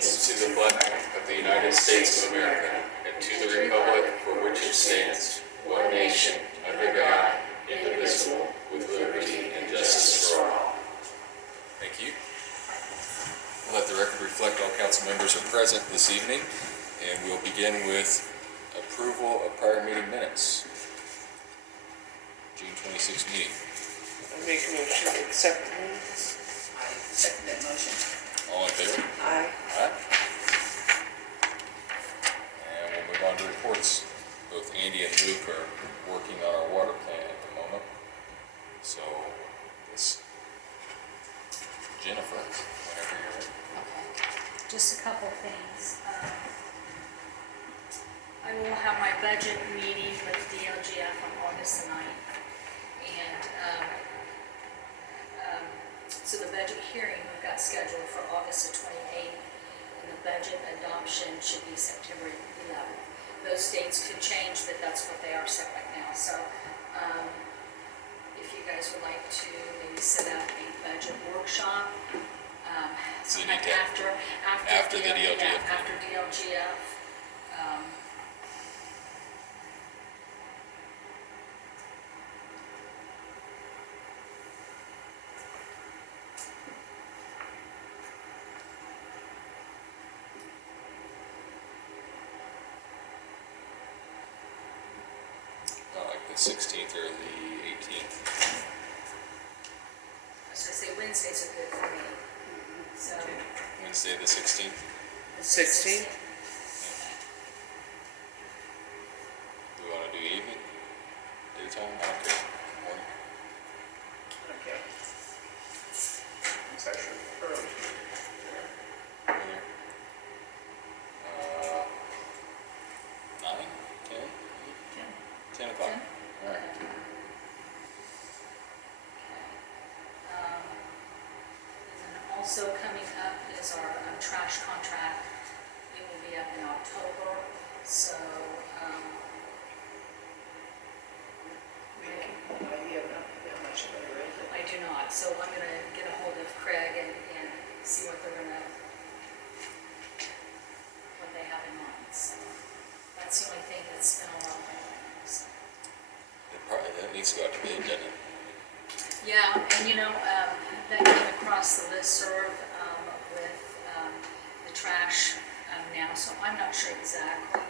allegiance to the flag of the United States of America and to the republic for which it stands, one nation, under God, indivisible, with liberty and justice for all. Thank you. Let the record reflect all council members are present this evening, and we'll begin with approval of prior meeting minutes. June 26th meeting. I make a motion to accept the minutes. I second that motion. All in favor? Aye. Aye. And we'll move on to reports. Both Andy and Luke are working on our water plant at the moment. So, this Jennifer, whenever you're ready. Okay, just a couple things. I will have my budget meeting with DLGF on August the 9th. And so the budget hearing we've got scheduled for August the 28th, and the budget adoption should be September 11th. Those dates could change, but that's what they are set right now. So if you guys would like to maybe set up a budget workshop, So you sometime need to- after the DLGF yeah, after DLGF. Not like the 16th or the 18th. I was gonna say Wednesdays are good for me. So. Wednesday the 16th. 16th? Do we want to do evening? Daytime? I don't care. Morning? Okay. Session early. Either. 9? 10? 10 o'clock? 10? All right. And then also coming up is our trash contract. It will be up in October, so, You have not much of it, is it? I do not. So I'm gonna get a hold of Craig and see what they're gonna, what they have in mind, so. That's the only thing that's been a lot of my life, so. That needs to go out to bid, doesn't it? Yeah, and that came across the listserv with the trash now, so I'm not sure exactly.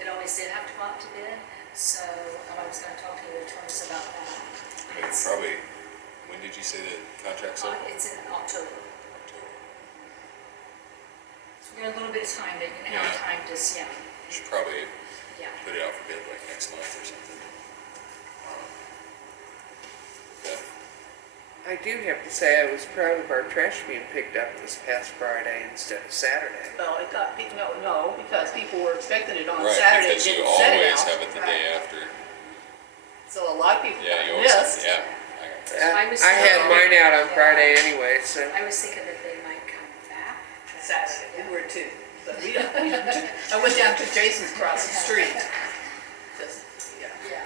It always did have to go out to bid, so I was gonna talk to the attorneys about that. It's, Probably, when did you say the contract's up? it's in October. October. So we got a little bit of time, that you can have Yeah. time to, Should probably yeah. put it out for bid like next month or something. Okay. I do have to say I was proud of our trash being picked up this past Friday instead of Saturday. Well, it got, no, because people were expecting it on Right, Saturday, because you didn't set it always out. have it the day after. So a lot of people Yeah, you got always have, missed. yeah. I was I had thinking- mine out on yeah. Friday anyway, so. I was thinking that they might come back. Saturday, we were too. But we don't, I went down to Jason's across the street. Just, yeah. Yeah.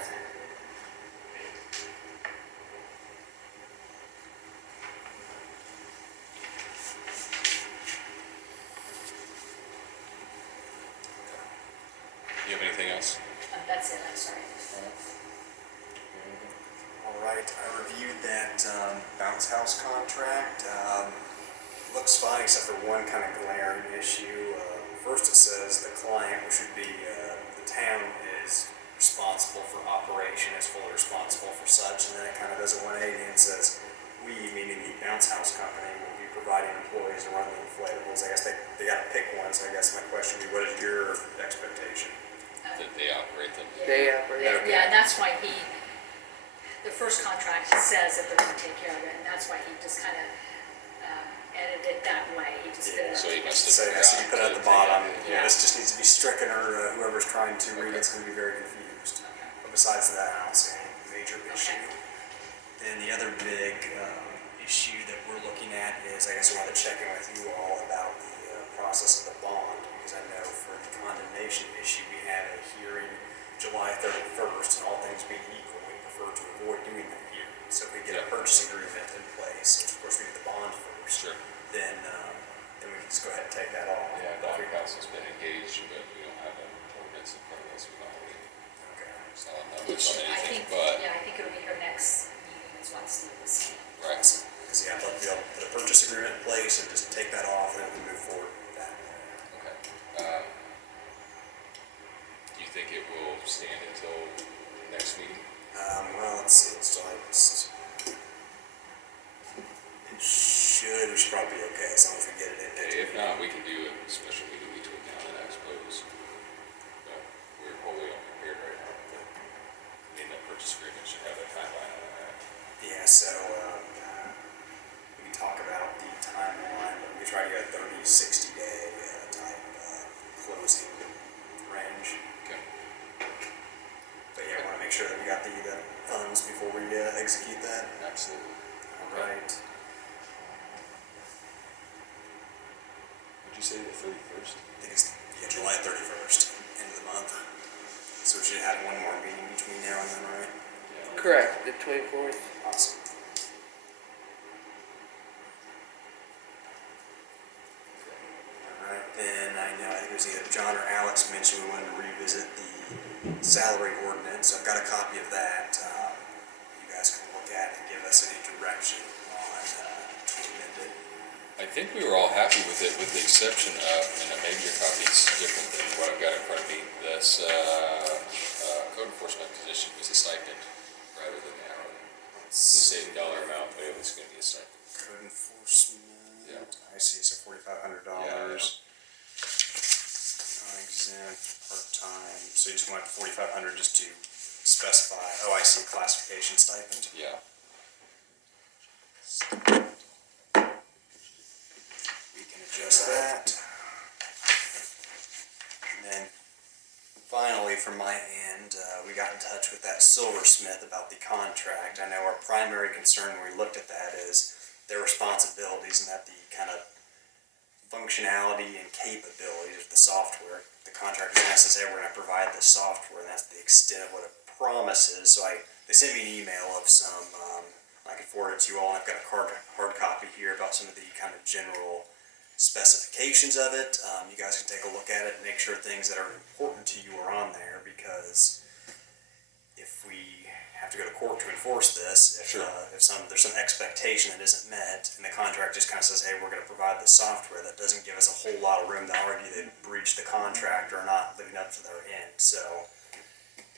Do you have anything else? That's it, I'm sorry. All right, I reviewed that bounce house contract. Looks fine except for one kind of glaring issue. First it says the client, which would be the town, is responsible for operation, is fully responsible for such, and then it kind of does a 180 and says we, meaning the bounce house company, will be providing employees to run the inflatables. I guess they got to pick one, so I guess my question would be, what is your expectation? That they operate them? They operate. Yeah, and that's why the first contract says that they're gonna take care of it, and that's why he just kind of edited it that way. He just did it. So he must have So I forgot see you put to at the take bottom, it. yeah, this just needs to be stricken, or whoever's trying to read it's going to be very confused. But besides that, I don't see any major issue. Then the other big issue that we're looking at is, I guess I want to check in with you all about the process of the bond, because I know for the condemnation issue, we had a hearing July 31st, and all things being equal, we prefer to avoid doing that here. So if we get a purchase agreement in place, which of course we get the bond first, Sure. then we can Because yeah, I'd love to be able to put a purchase agreement in place and just take that off and then we move forward with that. Okay. Do you think it will stand until next meeting? Well, let's see, it's July. We should probably be okay as long as we get it in. Okay, if not, we can do a special meeting between now and then, I suppose. But we're wholly unprepared right now. I mean, that purchase agreement should have a timeline on that. Yeah, so, we can talk about the timeline, but we try to get a 30, 60 day, type, closing range. Okay. But yeah, I wanna make sure that we got the funds before we, execute that. Absolutely. Alright. Would you say the 31st? I think it's, yeah, July 31st, end of the month. So we should have one more meeting between now and then, right? Yeah. Correct, the 24th. Awesome. Alright, then I know, I think it was either John or Alex mentioned we wanted to revisit the salary ordinance. I've got a copy of that. You guys can look at and give us any direction on, to amend it. I think we were all happy with it, with the exception of, and maybe your copy's different than what I've got in front of me, this code enforcement position was a stipend rather than the hourly. The same dollar amount, but it was going to be a stipend. Code enforcement. Yeah. I see, so $4,500. Non-exempt, part-time, so you just want 4,500 just to specify, oh, I see, classification stipend. Yeah. We can adjust that. And then finally, from my end, we got in touch with that silversmith about the contract. I know our primary concern when we looked at that is their responsibilities and that the kind of functionality and capabilities of the software. The contract is going to say we're going to provide the software, and that's the extent of what it promises. So they sent me an email of some, I can forward it to you all, and I've got a hard copy here about some of the kind of general specifications of it. You guys can take a look at it and make sure things that are important to you are on there, because if we have to go to court to enforce this, if there's some expectation that isn't met, and the contract just kind of says, hey, we're going to provide the software, that doesn't give us a whole lot of room to argue they breached the contract or not living up to their end. So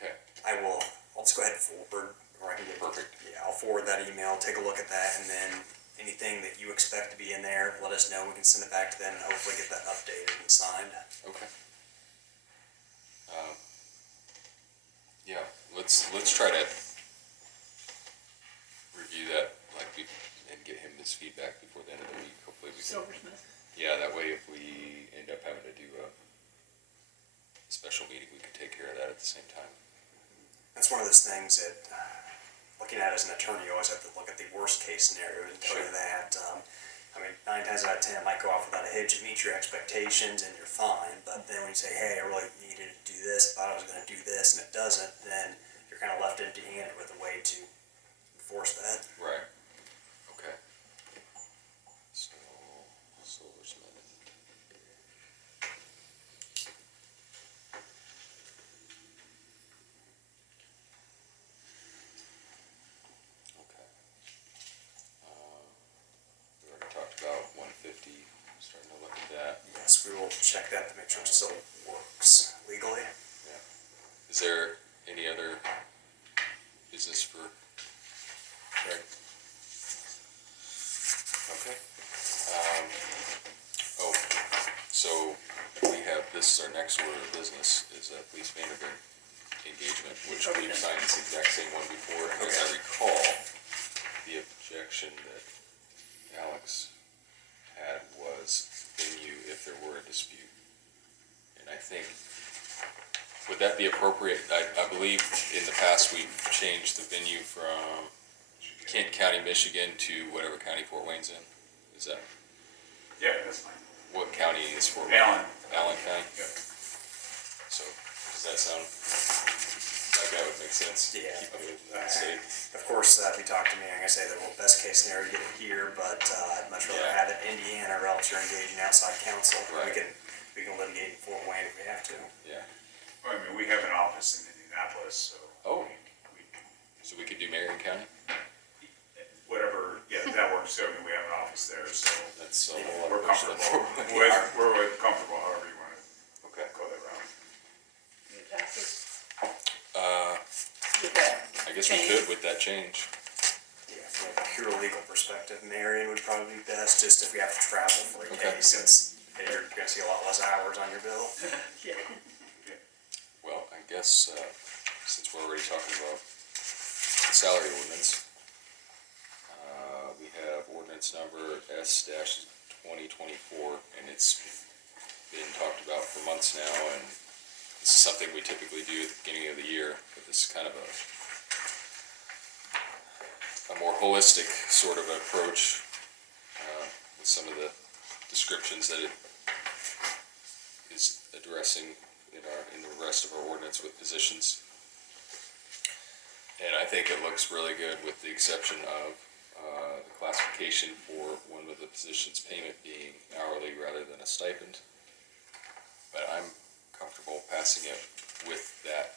Okay. I'll just go ahead and forward, or I can get Perfect. Yeah, I'll forward that email, take a look at that, and then anything that you expect to be in there, let us know. We can send it back to them and hopefully get that updated and signed. Okay. Yeah, let's try to review that and get him his feedback before the end of the week. Hopefully we can. Silversmith. Yeah, that way if we end up having to do a special meeting, we can take care of that at the same time. That's one of those things that, looking at it as an attorney, you always have to look at the worst case scenario and tell you that. I mean, 9 times out of 10 it might go off without a hitch. It meets your expectations and you're fine. But then when you say, hey, I really needed to do this, thought I was going to do this, and it doesn't, then you're kind of left empty-handed with a way to enforce that. Right. Okay. So, silversmith. Okay. We already talked about 150. Starting to look at that. Yes, we will check that to make sure it still works legally. Yeah. Is there any other business for Craig? Okay. So we have, this is our next order of business, is police manager engagement, which we've signed this exact same one before. And as I recall, the objection that Alex had was venue if there were a dispute. And I think, would that be appropriate? I believe in the past we've changed the venue from Kent County, Michigan to whatever county Fort Wayne's in. Is that, Yeah, that's fine. what county is Fort Wayne? Allen. Allen County? Yep. So, does that sound like that would make sense? Yeah. Keep it in that state? Of course, if you talk to me, I'm going to say that, well, best case scenario, get it here, but I'd much rather Yeah. have it in Indiana, or else you're engaging outside counsel. Right. We can litigate in Fort Wayne if we have to. Yeah. Well, I mean, we have an office in Indianapolis, so. Oh. we So we could do Marion County? Whatever, yeah, that works. so I mean, we have an office there, so That's a whole lot we're of push than comfortable. we are. We're comfortable however you wanna Okay. go that route. You pass this Uh, with that I guess we change? could with that change. Yeah, from a pure legal perspective, Marion would probably be best, just if we have to travel for a Okay. case, since you're gonna see a lot less hours on your bill. Yeah. Well, I guess, since we're already talking about the salary ordinance, we have ordinance number S-2024, and it's been talked about for months now, and this is something we typically do at the beginning of the year, but this is kind of a more holistic sort of approach, with some of the descriptions that it is addressing in the rest of our ordinance with positions. And I think it looks really good with the exception of the classification for one of the positions payment being hourly rather than a stipend. But I'm comfortable passing it with that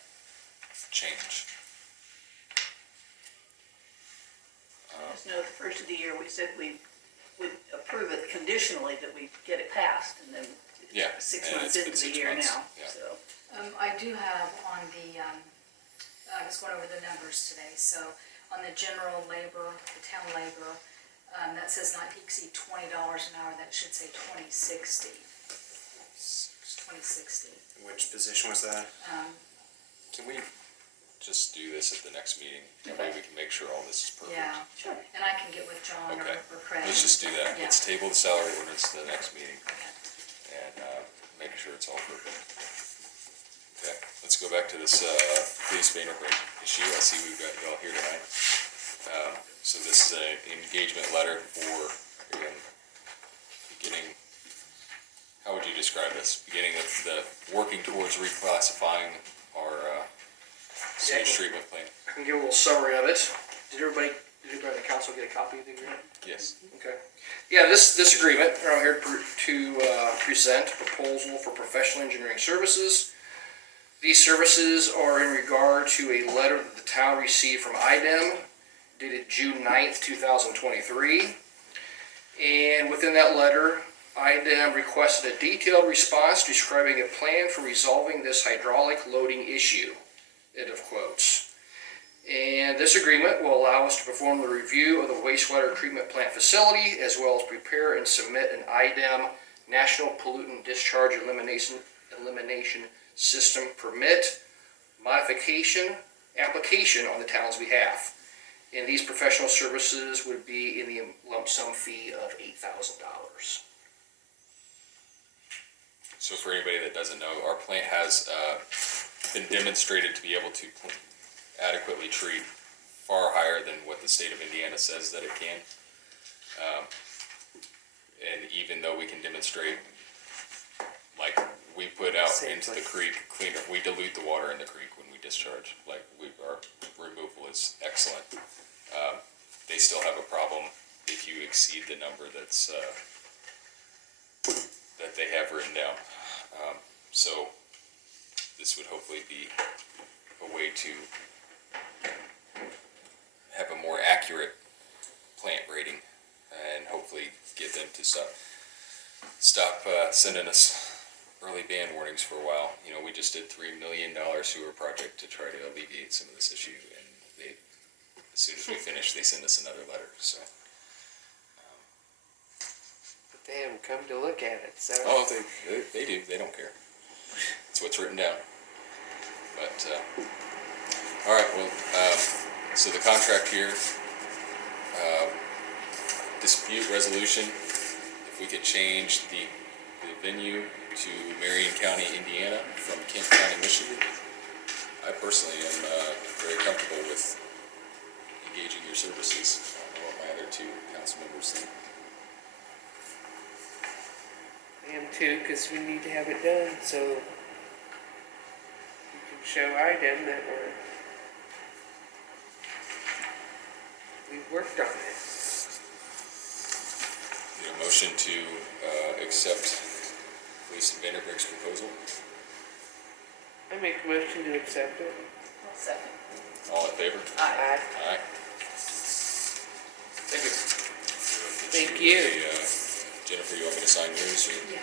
change. Just know the first of the year, we said we would approve it conditionally that we get it passed, and then Yeah, it's 6 and months it's been into the 6 year months, now, yeah. so. I do have on the, I was going over the numbers today, so on the general labor, the town labor, that says not to exceed $20 an hour, that should say 2060. 2060. Which position was that? Can we just do this at the next meeting? That way we can make sure all this is perfect. Yeah, Sure. and I can get with John Okay, or Craig. let's just do that. Yeah. Let's table the salary ordinance to the next meeting Okay. and make sure it's all perfect. Okay, let's go back to this police fingerprint issue. I see we've got y'all here tonight. So this is an engagement letter for, again, beginning, how would you describe this? Beginning of the, working towards reclassifying our sewage treatment plant. I can give a little summary of it. Did everybody in the council get a copy of the agreement? Yes. Okay. Yeah, this agreement, I'm here to present a proposal for professional engineering services. These services are in regard to a letter that the town received from IDEM dated June 9th, 2023. And within that letter, IDEM requested a detailed response describing a plan for resolving this hydraulic loading issue. End of quotes. And this agreement will allow us to perform the review of the wastewater treatment plant facility, as well as prepare and submit an IDEM National Pollutant Discharge Elimination System permit modification application on the town's behalf. And these professional services would be in the lump sum fee of $8,000. So for anybody that doesn't know, our plant has been demonstrated to be able to adequately treat far higher than what the state of Indiana says that it can. And even though we can demonstrate, like we put out into the creek cleaner, we dilute the water in the creek when we discharge. Like our removal is excellent. They still have a problem if you exceed the number that's that they have written down. So this would hopefully be a way to have a more accurate plant rating and hopefully get them to stop sending us early ban warnings for a while. You know, we just did $3 million sewer project to try to alleviate some of this issue, and as soon as we finish, they send us another letter. So, But they haven't come to look at it, so. oh, they do. They don't care. It's what's written down. But all right. Well, so the contract here, dispute resolution. If we could change the venue to Marion County, Indiana, from Kent County, Michigan. I personally am very comfortable with engaging your services. I don't know what my other two council members think. I am too, because we need to have it done, so we can show IDEM that we've worked on it. Need a motion to accept Gleason Vanderbrick's proposal. I make a motion to accept it. I'll second. All in favor? Aye. Aye. Aye. Thank you. You're Thank you. Jennifer, you want me to sign yours? Or? Yeah.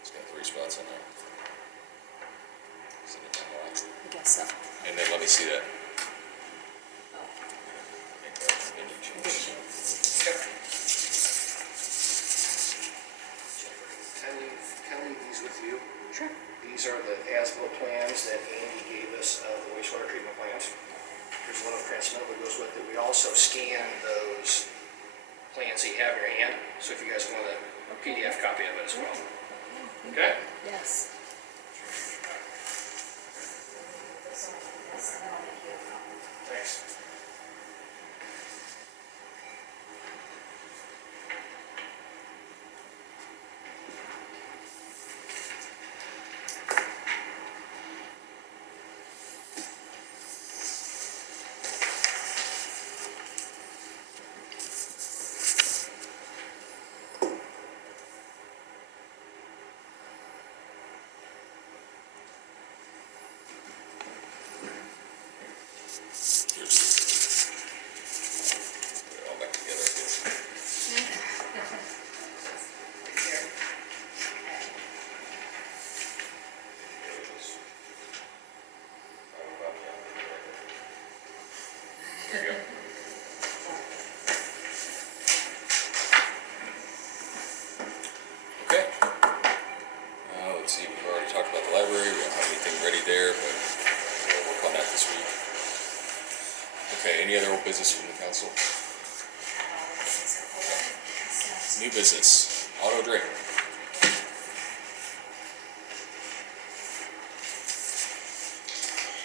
It's got 3 spots on there. Send it down the line. I guess so. And then let me see that. Oh. Then you change. Can I leave these with you? Sure. These are the as-built plans that Andy gave us of the wastewater treatment plants. There's a little Prince note that goes with it. We also scan those plans that you have in your hand, so if you guys want a PDF copy of it as well. Okay? Yes. Thanks. Here's put it all back together again. There you go. Okay. Let's see, we've already talked about the library, we don't have anything ready there, but we'll work on that this week. Okay, any other old business from the council? New business, Auto Drake.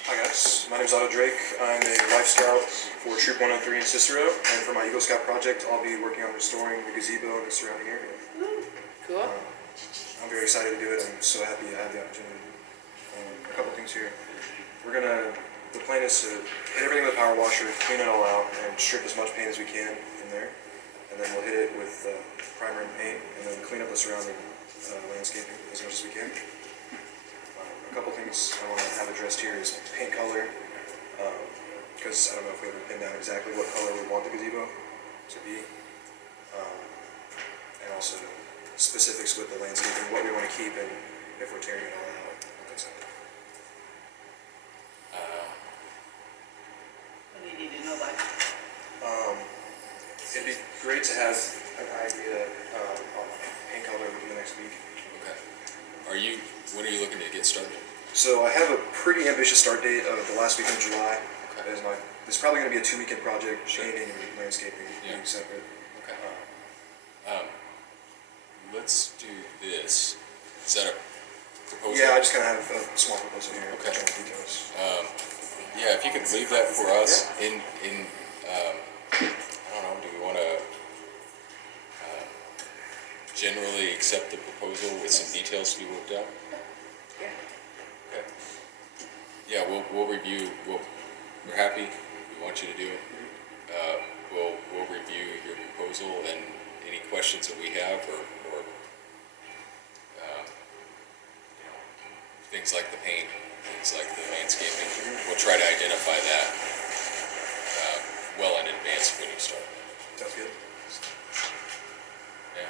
Hi guys, my name is Otto Drake. I'm a Life Scout for Troop 103 in Cicero, and for my Eagle Scout project, I'll be working on restoring the gazebo and the surrounding area. Cool. I'm very excited to do it. I'm so happy I had the opportunity. A couple things here. The plan is to hit everything with a power washer, clean it all out, and strip as much paint as we can in there. And then we'll hit it with primer and paint, and then clean up the surrounding landscaping as much as we can. A couple things I want to have addressed here is paint color, because I don't know if we ever pinned down exactly what color we want the gazebo to be, and also specifics with the landscaping, what we want to keep, and if we're tearing it all out, things like that. What do you need to know by? It'd be great to have an idea on paint color within the next week. Okay. When are you looking to get started? So I have a pretty ambitious start date of the last weekend of July. Okay. It's probably going to be a 2-weekend project, Sure. painting and landscaping, Yeah. being separate. Okay. Let's do this. Is that a proposal? Yeah, I just kind of have a small proposal here. Okay. General details. Yeah, if you could leave that for us in I don't know, do we want to generally accept the proposal with some details to be worked out? Yeah. Okay. Yeah, we'll review, we're happy, we want you to do it. We'll review your proposal and any questions that we have or things like the paint, things like the landscaping. We'll try to identify that well in advance of when you start. Sounds good. Yeah.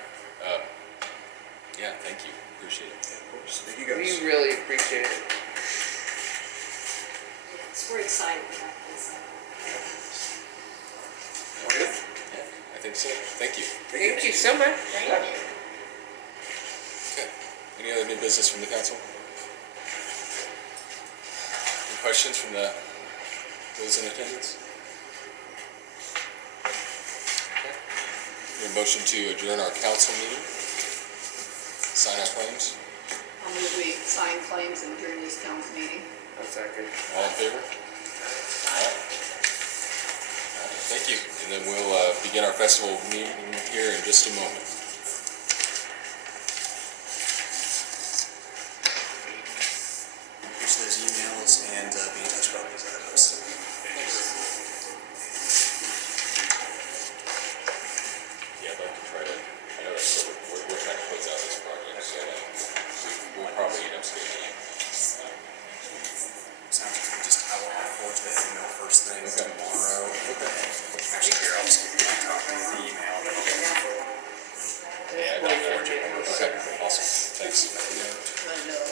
Yeah, thank you. Appreciate it. Yeah, of course. Thank you guys. We really appreciate it. Yes, we're excited about this. All good? Yeah, I think so. Thank you. Thank you so much. Okay. Any other new business from the council? Any questions from those in attendance? Okay. Need a motion to adjourn our council meeting? Sign our claims? I'll move we sign claims and adjourn this council meeting. One second. All in favor? All right. Thank you. And then we'll begin our festival meeting here in just a moment. Here's those emails and be in touch about these items. Yeah, I'd like to try to, I know that's sort of, we're trying to close out this project, so we'll probably end up scheduling. Sounds good. Just I will look forward to that email first thing tomorrow. Okay. Actually, here, I'll just give you a copy of the email. Yeah, I got that. Okay, awesome. Thanks. I know.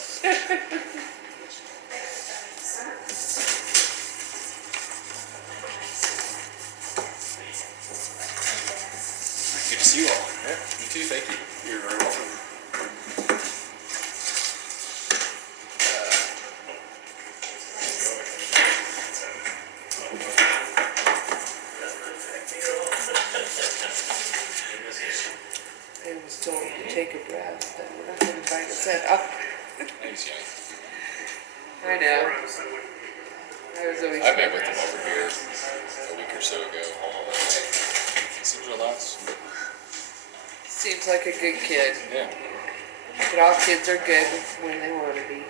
Good to see you all. Yeah, you too, thank you. You're very welcome. I was told to take a breath, but we're not gonna bite us head up. Thanks, Young. I know. I was always. I met with him over here a week or so ago. Seems real nice. Seems like a good kid. Yeah. But all kids are good when they want to be.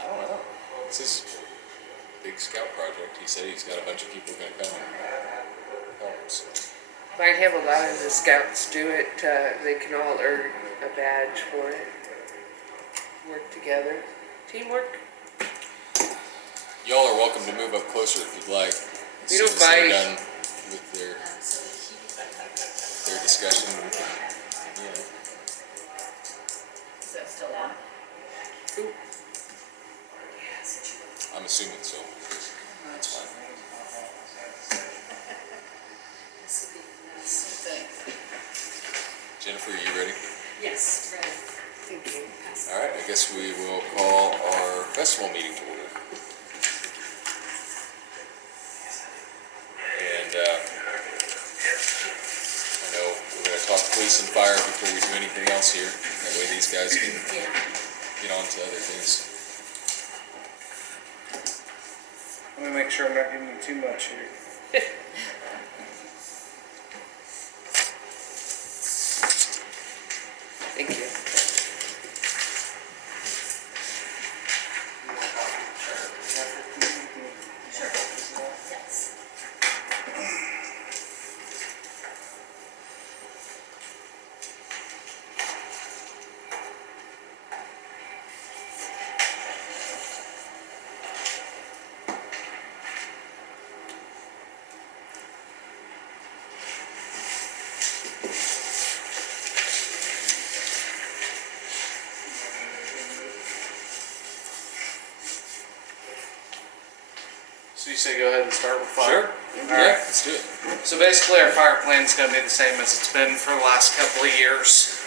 I don't know. It's his big scout project. He said he's got a bunch of people gonna come and help. So. Might have a lot of the scouts do it. They can all earn a badge for it. Work together. Teamwork. Y'all are welcome to move up closer if you'd like. As We soon don't as they're bite. done with their discussion. Yeah. Is that still on? I'm assuming so. That's fine. Thanks. Jennifer, are you ready? Yes, ready. Thank you. All right, I guess we will call our festival meeting to order. And I know we're going to talk police and fire before we do anything else here. That way these guys can Yeah. get on to other things. Let me make sure I'm not giving you too much here. Thank you. Yes. So you say go ahead and start with fire? Yeah, let's do it. So basically, our fire plan is going to be the same as it's been for the last couple of years.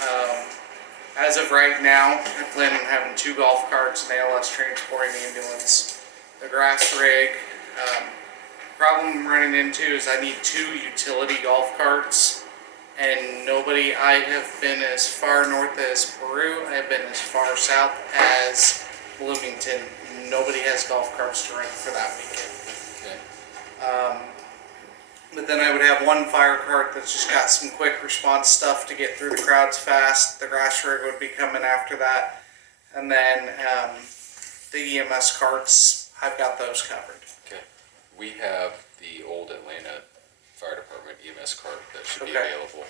As of right now, I plan on having 2 golf carts, an ALS transporting ambulance, a grass rig. Problem I'm running into is I need 2 utility golf carts, and nobody. I have been as far north as Peru. I have been as far south as Bloomington. Nobody has golf carts to rent for that weekend. Okay. But then I would have 1 fire cart that's just got some quick response stuff to get through the crowds fast. The grass rig would be coming after that. And then the EMS carts, I've got those covered. Okay. We have the old Atlanta Fire Department EMS cart that should be Okay. available.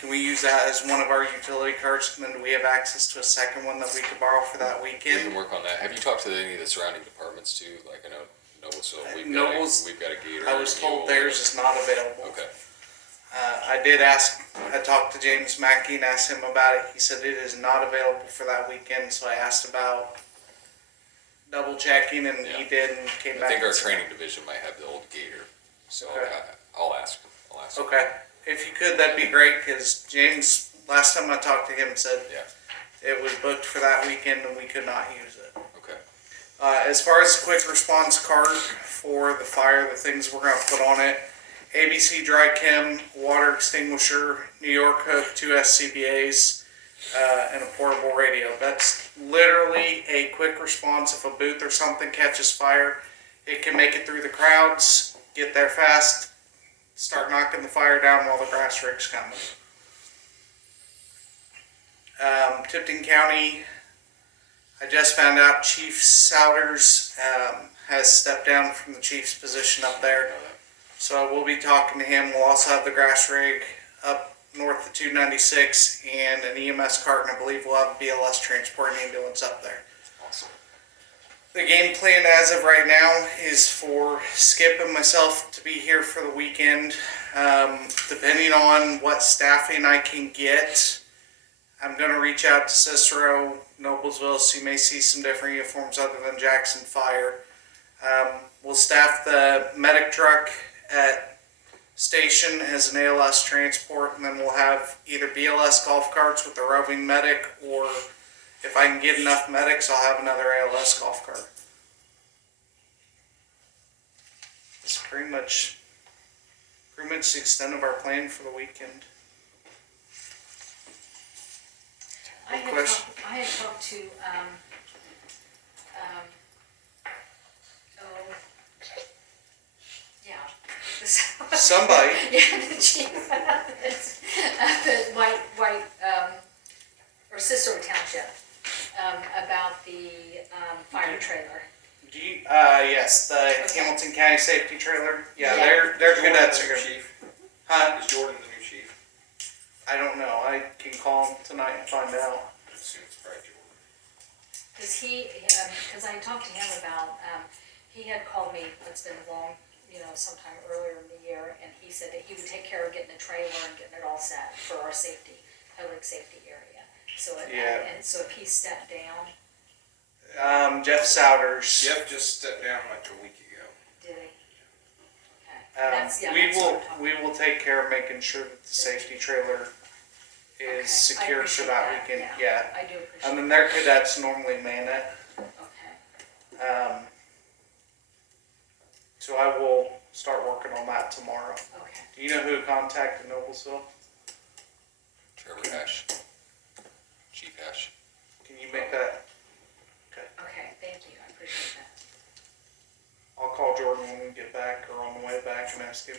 Can we use that as one of our utility carts? And then do we have access to a second one that we could borrow for that We weekend? can work on that. Have you talked to any of the surrounding departments too? Like I know Noblesville, Nobles- we've got a Gator. I was told Mule. theirs is not available. Okay. I talked to James Mackey and asked him about it. He said it is not available for that weekend, so I asked about double checking, and he Yeah. did, and came I back. think our and said- training division might have the old Gator, so Okay. I'll ask. I'll ask. Okay, if you could, that'd be great, because James, last time I talked to him, said Yeah. it was booked for that weekend and we could not use it. Okay. As far as the quick response cart for the fire, the things we're gonna put on it, ABC Dry Chem, water extinguisher, New York Hook, 2 SCBAs, and a portable radio. That's literally a quick response if a booth or something catches fire. it can make it through the crowds, get there fast, start knocking the fire down while the grass rig's coming. Tipton County, I just found out Chief Souders has stepped down from the chief's position up there. So we'll be talking to him. We'll also have the grass rig up north of 296 and an EMS cart, and I believe we'll have a BLS transport and ambulance up there. Awesome. The game plan as of right now is for Skip and myself to be here for the weekend. Depending on what staffing I can get, I'm going to reach out to Cicero, Noblesville, so you may see some different uniforms other than Jackson Fire. We'll staff the medic truck at station as an ALS transport, and then we'll have either BLS golf carts with the roving medic, or if I can get enough medics, I'll have another ALS golf cart. It's pretty much the extent of our plan for the weekend. I had Question? talked to, Somebody. Yeah, the chief up at White, or Cicero Township, about the, fire trailer. Do you, yes, the Hamilton County Safety Trailer. Yeah, their cadets are gonna. Huh? Is Jordan the new chief? I don't know. I can call him tonight and find out. I assume it's probably Jordan. Cause I talked to him about, he had called me, it's been long, sometime earlier in the year, and he said that he would take care of getting a trailer and getting it all set for our safety, public safety area. So, and so if he stepped down, Jeff Souders. Jeff just stepped down like a week ago. did he? Okay. We that's what will I'm talking we will take care of making sure that the safety trailer Okay, I is secured for appreciate that weekend. Yeah. I do appreciate And then their cadets normally man it. Okay, So I will start working on that tomorrow. okay. Do you know who contacted Noblesville? Trevor Hash. Chief Hash. Can you make that? Okay, thank you, I appreciate that. I'll call Jordan when we get back or on the way back and ask him.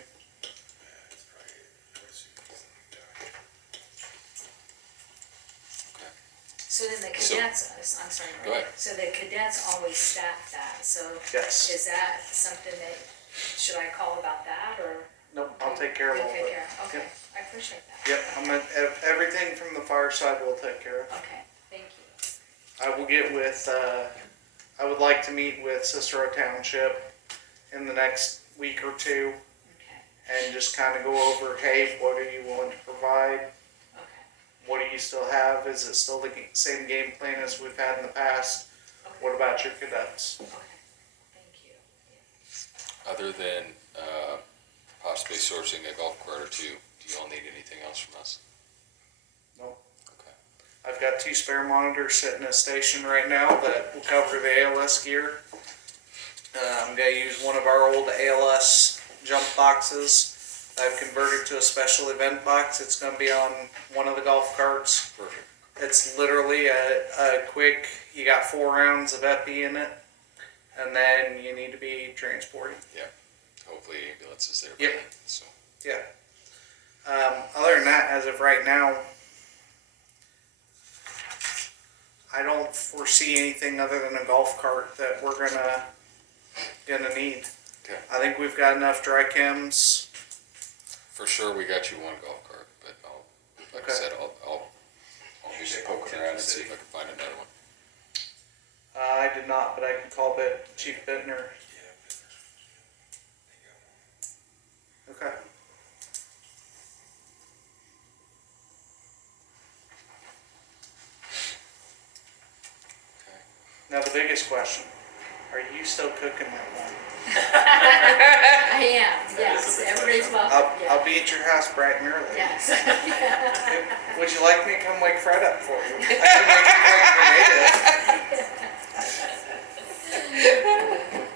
Okay. So then the So- cadets, I'm sorry. Go ahead. So the cadets always staff that, so Yes. is that something that, should I call about that, or? Nope, I'll take care of You'll all of take it. care of- Okay, Yep. I appreciate that. Yep, everything from the fire side we'll take care of. Okay, thank you. I will get with, I would like to meet with Cicero Township in the next week or two Okay, and just kind of go over, hey, what are you willing to provide? okay, What do you still have? Is it still the same game plan as we've had in the past? What okay, about your cadets? okay, thank you. Other than possibly sourcing a golf cart or two, do you all need anything else from us? No. Okay. I've got 2 spare monitors sitting at a station right now that will cover the ALS gear. I'm going to use one of our old ALS jump boxes. I've converted to a special event box. It's going to be on one of the golf carts. Perfect. It's literally a quick, you got 4 rounds of epi in it, and then you need to be transporting. Yeah. Hopefully ambulance is there. by Yep. then, So. Yeah. Other than that, as of right now, I don't foresee anything other than a golf cart that we're gonna need. Okay. I think we've got enough dry chems. For sure, we got you one golf cart, but like I Okay. said, I'll do some poking around and see if I can find another one. I did not, but I can call Chief Bittner. Okay. Okay. Now the biggest question: are you still cooking that one? I am, yes, everybody's welcome, I'll be at your house bright and early. yes. Would you like me to come wake Fred up for you? I can make you great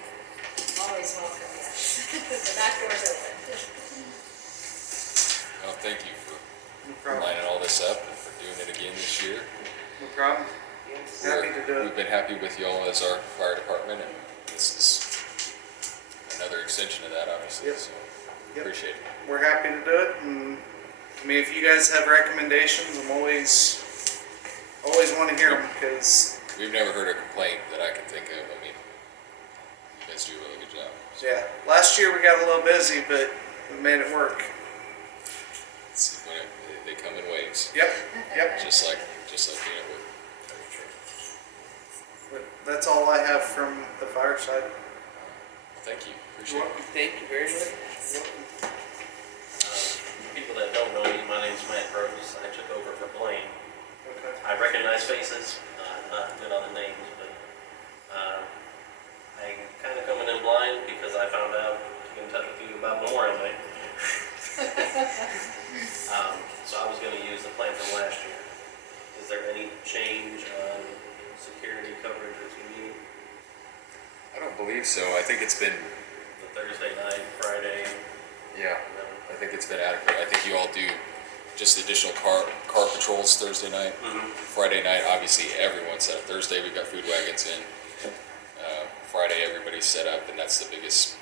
Always welcome, yes. The back door's open. Well, thank you for No problem. lining all this up and for doing it again this year. No problem. Happy to do We've it. been happy with y'all as our fire department, and this is extension of that, obviously, Yep. so Yep. appreciate it. We're happy to do it, and I mean, if you guys have recommendations, I'm always want to hear them, because, We've never heard a complaint that I can think of. I mean, you guys do a really good job. yeah, last year we got a little busy, but we made it work. They come in waves, Yep. just like being at work. But that's all I have from the fire side. Thank you, appreciate it. Thank you very much. People that don't know me, my name's Matt Rose. I took over for Blaine. Okay. I recognize faces, not good on the names, but I kind of coming in blind because I found out to get in touch with you about Memorial Day. So I was going to use the plan from last year. Is there any change on security coverage that you need? I don't believe so. I think it's been, The Thursday night, Friday, yeah, and then I think it's been adequate. I think you all do just additional car patrols Thursday night. Friday night, obviously everyone's set up. Thursday we've got food wagons in. Friday everybody's set up, and that's the biggest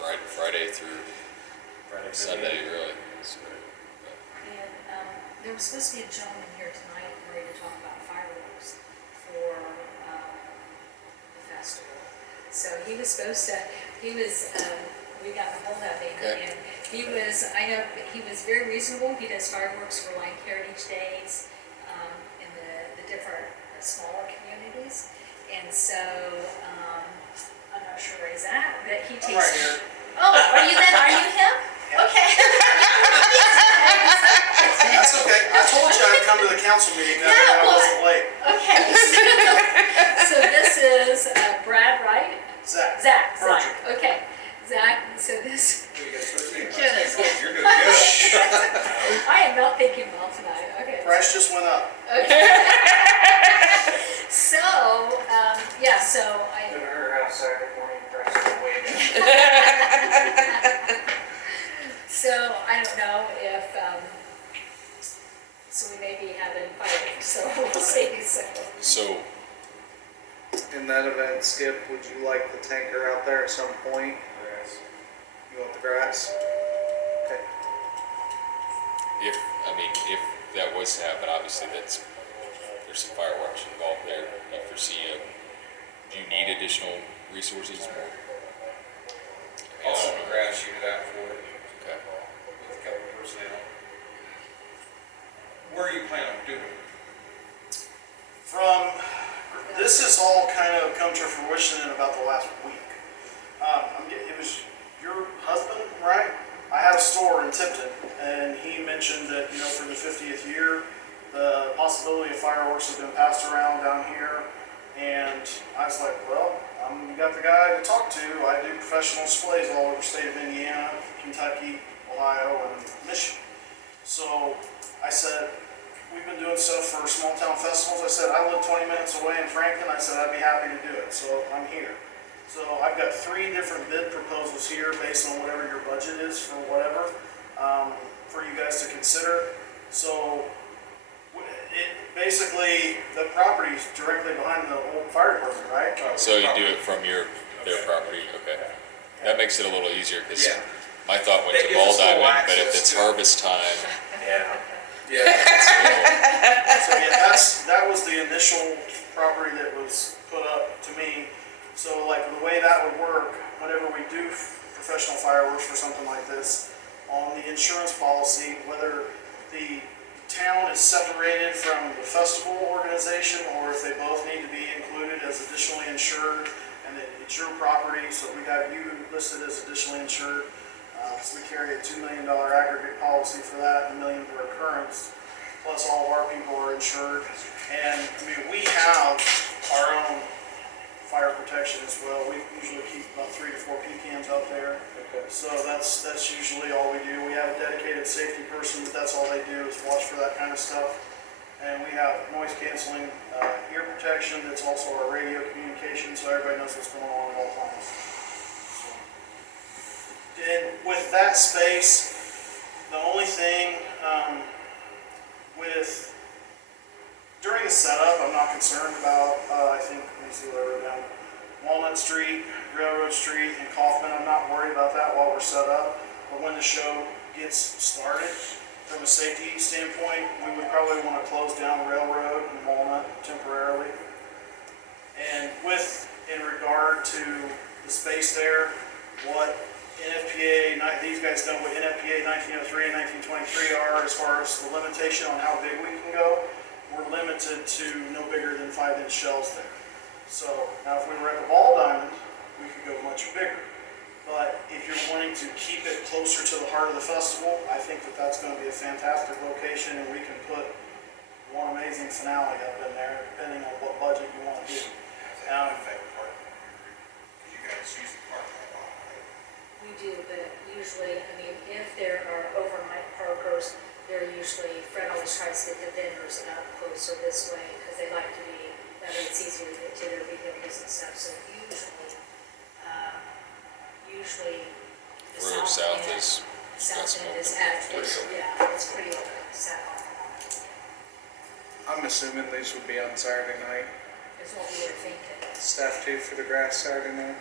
Friday through Friday, Sunday, really. And there was supposed to be a gentleman here tonight ready to talk about fireworks for the festival. So he was supposed to, we got a hold of him, Okay. and I know he was very reasonable. He does fireworks for like Heritage Days in the different smaller communities. And so, I'm not sure where he's at, but he takes. right here. Oh, are you him? Okay. That's okay. I told you I'd come to the council meeting, that Yeah, I wasn't late. Okay. So this is Brad, right? Zach. Zach, Roger. okay. Zach, so this, You're doing good. I am not thinking well tonight, okay. Price just went up. Okay. So, yeah, so I, In her house Saturday morning, price is way down. so I don't know if, so we may be having fireworks, so we'll see, so. So, In that event, Skip, would you like the tanker out there at some point? You want the grass? Okay. if that was to happen, obviously there's some fireworks involved there. Do you foresee do you need additional resources? Also, the grass unit out for it Okay. with a couple of personnel. Where are you planning on doing it? This has all kind of come to fruition in about the last week. It was your husband, right? I had a store in Tipton, and he mentioned that, for the 50th year, the possibility of fireworks has been passed around down here. And I was like, well, you got the guy to talk to. I do professional displays all over the state of Indiana, Kentucky, Ohio, and Michigan. So I said, we've been doing stuff for small town festivals. I said, I live 20 minutes away in Franklin. I said, I'd be happy to do it. So I'm here. So I've got 3 different bid proposals here based on whatever your budget is for whatever, for you guys to consider. So basically, the property is directly behind the old fire department, right? So you do it from their property, okay. That makes it a little easier, because Yeah. my thought went That to gives Ball us full Diamond, but if access it's to it. harvest time, yeah. So yeah, that was the initial property that was put up to me. So like the way that would work, whenever we do professional fireworks for something like this, on the insurance policy, whether the town is separated from the festival organization, or if they both need to be included as additionally insured, and it's your property, so we got you listed as additionally insured. So we carry a $2 million aggregate policy for that, $1 million per occurrence, plus all of our people are insured. And we have our own fire protection as well. We usually keep about 3 to 4 PCAMs out there. So that's usually all we do. We have a dedicated safety person, but that's all they do is watch for that kind of stuff. And we have noise canceling ear protection. That's also our radio communication, so everybody knows what's going on at all times. So, and with that space, the only thing during the setup, I'm not concerned about. I think, let me see what I wrote down. Walnut Street, Railroad Street, and Kaufman. I'm not worried about that while we're set up, but when the show gets started, from a safety standpoint, we would probably want to close down Railroad and Walnut temporarily. And in regard to the space there, what NFPA, these guys know what NFPA 1903 and 1923 are as far as the limitation on how big we can go. We're limited to no bigger than 5-inch shells there. So now if we were at the Ball Diamond, we could go much bigger. But if you're wanting to keep it closer to the heart of the festival, I think that that's going to be a fantastic location, and we can put one amazing finale up in there, depending on what budget you want to do. That's my favorite part. Because you guys use the park a lot, right? We do, but usually, I mean, if there are overnight parkers, they're usually, Fred always tries to get the vendors up closer this way, because they like to be, that way it's easier to get to their vehicles and stuff, so usually the We're south end, is south end is at, yeah, it's pretty open, south. I'm assuming these would be on Saturday night. Is what we were thinking. Staff too for the grass Saturday night.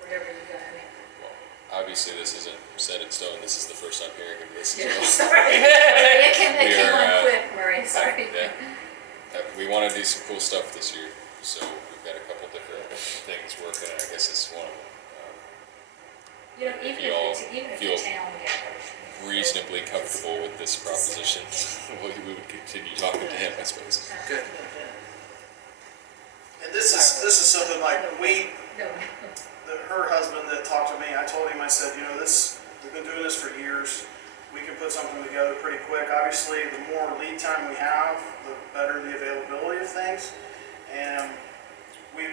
Whatever you got, I mean. Obviously, this isn't set in stone. This is the first I'm hearing of this. Yeah, So. sorry. It came We on are, quick, Murray, sorry. We want to do some cool stuff this year, so we've got a couple different things working, and I guess this is one of them. You know, even if feel the town gathers. Reasonably comfortable with this proposition, we would continue talking to him, I suppose. Good. And this is something like No, her husband that talked to me, I told him, I said, you know, we've been doing this for years. We can put something together pretty quick. Obviously, the more lead time we have, the better the availability of things. And we'll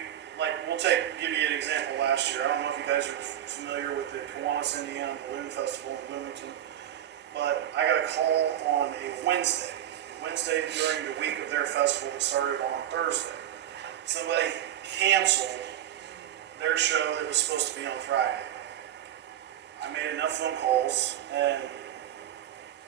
give you an example last year. I don't know if you guys are familiar with the Kiwanis, Indiana Balloon Festival in Bloomington, but I got a call on a Wednesday during the week of their festival that started on Thursday. Somebody canceled their show that was supposed to be on Friday. I made enough phone calls, and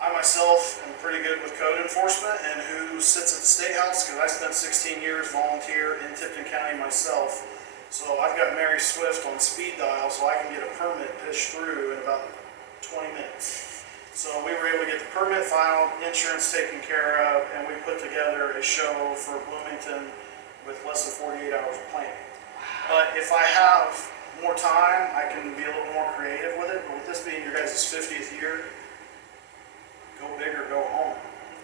I myself am pretty good with code enforcement and who sits at the State House, because I spent 16 years volunteer in Tipton County myself. So I've got Mary Swift on speed dial so I can get a permit pushed through in about 20 minutes. So we were able to get the permit filed, insurance taken care of, and we put together a show for Bloomington with less than 48 hours of planning. But if I have more time, I can be a little more creative with it. But with this being your guys' 50th year, go big or go home.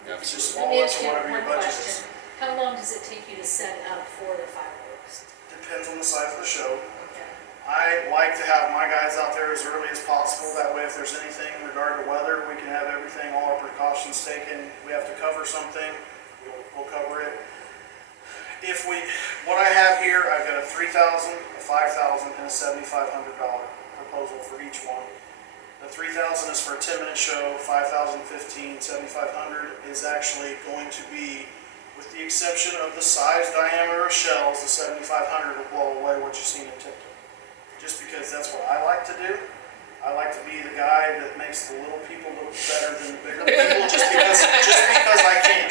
It's just Let all me up ask to you whatever your one budget question. is. How long does it take you to set up for the fireworks? Depends on the size of the show. Okay. I like to have my guys out there as early as possible. That way, if there's anything in regard to weather, we can have everything, all our precautions taken. We have to cover something, we'll cover it. What I have here, I've got a $3,000, a $5,000, and a $7,500 proposal for each one. The $3,000 is for a 10-minute show, $5,000, $15,000, $7,500 is actually going to be, with the exception of the size diameter of shells, the $7,500 will blow away what you've seen in Tipton. Just because that's what I like to do. I like to be the guy that makes the little people look better than the bigger people, just because I can.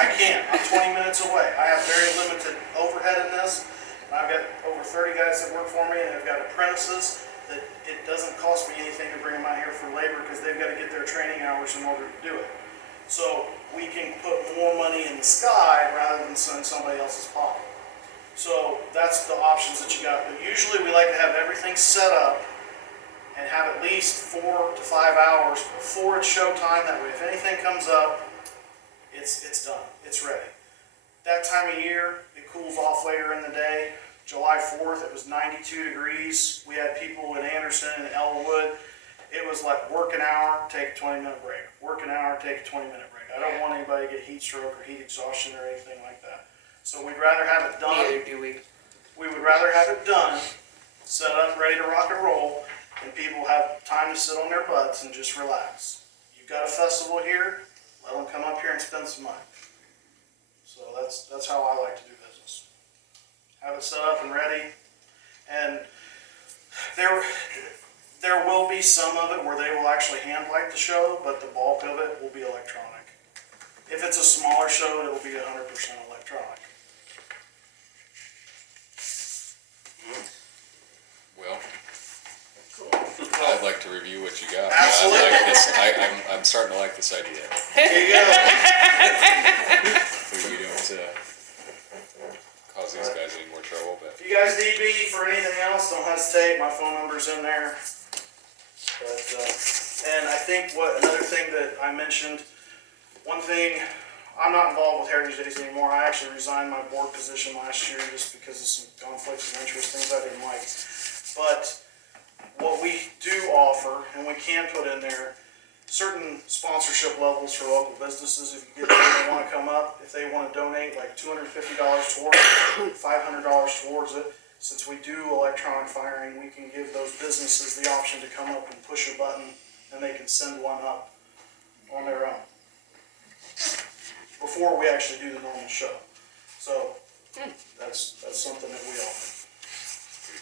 I can. I'm 20 minutes away. I have very limited overhead in this. And I've got over 30 guys that work for me, and I've got apprentices that it doesn't cost me anything to bring them out here for labor because they've got to get their training hours in order to do it. So we can put more money in the sky rather than in somebody else's pocket. So that's the options that you got. But usually we like to have everything set up and have at least 4 to 5 hours before it's showtime. That way, if anything comes up, it's done. It's ready. That time of year, it cools off later in the day. July 4th, it was 92 degrees. We had people in Anderson and Elwood. It was like work an hour, take a 20-minute break. Work an hour, take a 20-minute break. I don't want anybody to get heat stroke or heat exhaustion or anything like that. So we'd rather have it done. Neither do we. We would rather have it done, set up, ready to rock and roll, and people have time to sit on their butts and just relax. You've got a festival here, let them come up here and spend some money. So that's how I like to do business. Have it set up and ready, and there will be some of it where they will actually hand light the show, but the bulk of it will be electronic. If it's a smaller show, it will be 100% electronic. review what you got. Absolutely. I like this. I'm starting to like this idea. There you go. So we don't cause these guys any more trouble, but If you guys need me for anything else, don't hesitate. My phone number's in there. But and I think another thing that I mentioned, one thing, I'm not involved with Heritage Days anymore. I actually resigned my board position last year just because of some conflicts of interest, things I didn't like. But what we do offer, and we can put in there, certain sponsorship levels for local businesses. If you get people that want to come up, if they want to donate like $250 towards it, $500 towards it, since we do electronic firing, we can give those businesses the option to come up and push a button, and they can send one up on their own before we actually do the normal show. So that's something that we offer.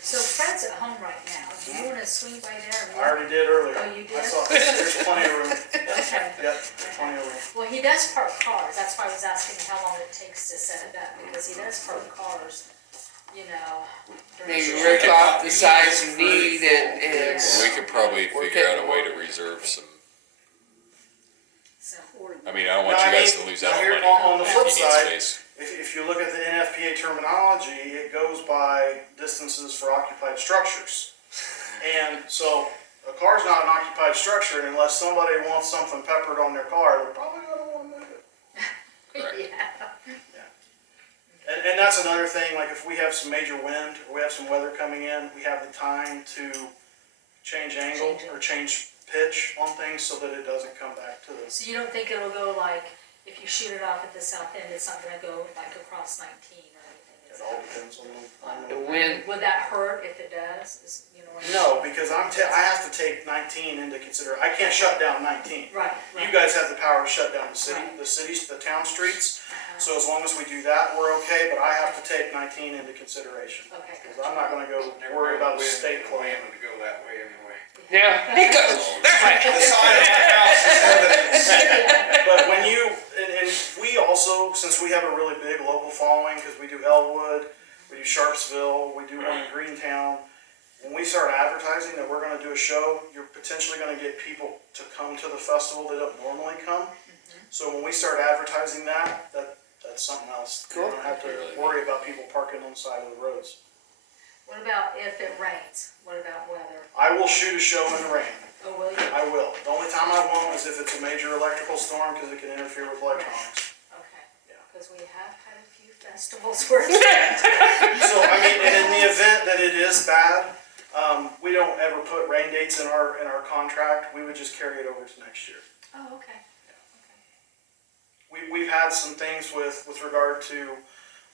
So Fred's at home right now. Do you wanna swing by there and I already did earlier. Oh, you did? I saw, there's plenty of room. Okay. Yep, there's plenty of room. Well, he does park cars, that's why I was asking how long it takes to set it up, because he does park cars, you know. during Maybe the- rip off the size you need and we could probably We're figure out a getting way more. to reserve some. So, I mean, I don't want No, you I guys mean, to lose now out on here, money. on the if flip you need side, space. if you look at the NFPA terminology, it goes by distances for occupied structures. And so a car's not an occupied structure, and unless somebody wants something peppered on their car, they're probably gonna wanna move it. Correct. Yeah. And that's another thing, like if we have some major wind, or we have some weather coming in, we have the time to change angle Change it. or change pitch on things so that it doesn't come back to the. So you don't think it'll go like, if you shoot it off at the south end, it's not gonna go like across 19 or anything? It all depends on the the. wind. Would that hurt if it does? You know what I mean? No, because I have to take 19 into consideration. I can't shut down 19. Right, You right. guys have the power to shut down the city, Right. the cities, the town streets. Uh-huh. So as long as we do that, we're okay, but I have to take 19 into consideration. Okay. Because I'm not gonna go worry about the state plan. Plan to go that way anyway. Yeah, he goes. That way. The side of my house is evidence. But when you, and we also, since we have a really big local following, because we do Elwood, we do Sharpsville, we do one in Greentown, when we start advertising that we're gonna do a show, you're potentially gonna get people to come to the festival that don't normally come. So when we start advertising that's something else. You Cool. don't have to worry about people parking on the side of the roads. What about if it rains? What about weather? I will shoot a show in the rain. Oh, will you? I will. The only time I won't is if it's a major electrical storm, because it can interfere with electronics. Okay. Yeah. Because we have had a few festivals where. So, I mean, and in the event that it is bad, we don't ever put rain dates in our contract. We would just carry it over to next year. Oh, okay. We've had some things with regard to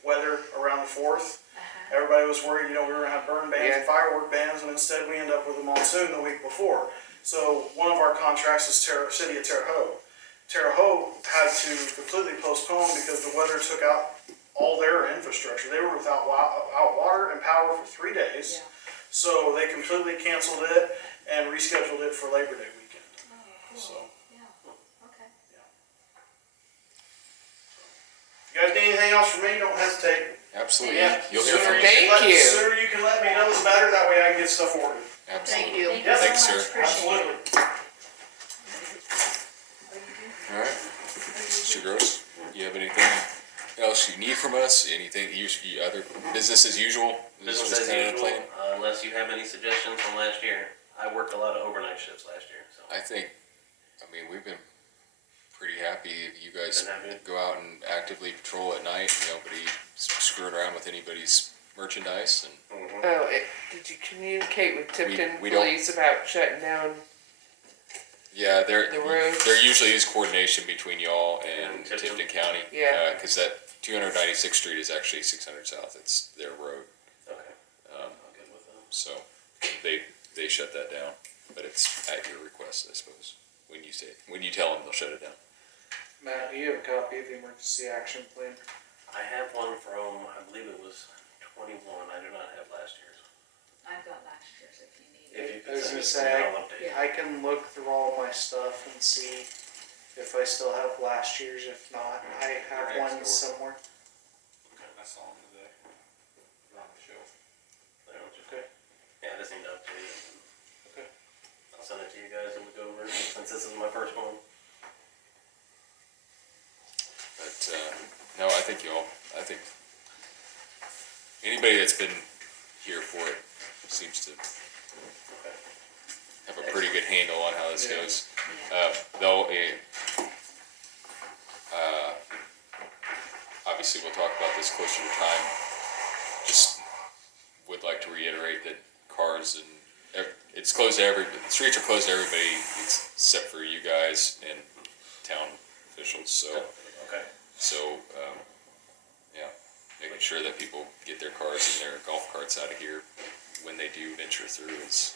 weather around the 4th. Uh-huh. Everybody was worried, we were gonna have burn bans and Yeah. firework bans, and instead we end up with a monsoon the week before. So one of our contracts is City of Terre Haute. Terre Haute had to completely postpone because the weather took out all their infrastructure. They were without water and power for 3 days. Yeah. So they completely canceled it and rescheduled it for Labor Day weekend. Oh, cool. So. Yeah, okay. If you guys need anything else from me, don't hesitate. Absolutely. Yeah. You'll hear from me. Thank you. Sooner you can let me know, the better. That way I can get stuff ordered. Absolutely. you. Thank you Thanks, so much. sir. Appreciate it. Absolutely. All right. Mr. Gross, you have anything else you need from us? Anything other business as usual? Is Business this as kind of the usual, plan? unless you have any suggestions from last year. I worked a lot of overnight shifts last year, so. I mean, we've been pretty happy. You guys Been happy. go out and actively patrol at night. Nobody screwing around with anybody's merchandise. And Oh, did you communicate with Tipton we don't- Police about shutting down? yeah, The roads. there usually is coordination between y'all and And Tipton. Tipton County. Yeah. Because that 296th Street is actually 600 South. It's their road. Okay, I'm good with them. So they shut that down, but it's at your request, I suppose. When you tell them, they'll shut it down. Matt, do you have a copy of the emergency action plan? I have one from, I believe it was 21, I do not have last year's. I've got last year's if you need it. If you I could was send gonna it to me, say, I'll update it. I can look through all my stuff and see if I still have last year's. If not, I have They're next one door. somewhere. I saw them today. They're on the shelf. There, Okay. yeah, I just need to update it. Okay. I'll send it to you guys and look over, since this is my first one. But, no, I think anybody that's been here for it seems to have a pretty good handle on how this goes. Though, obviously we'll talk about this closer to time. Just would like to reiterate that cars and it's closed to the streets are closed to everybody except for you guys and town officials. So, Okay. yeah, making sure that people get their cars and their golf carts out of here when they do venture through is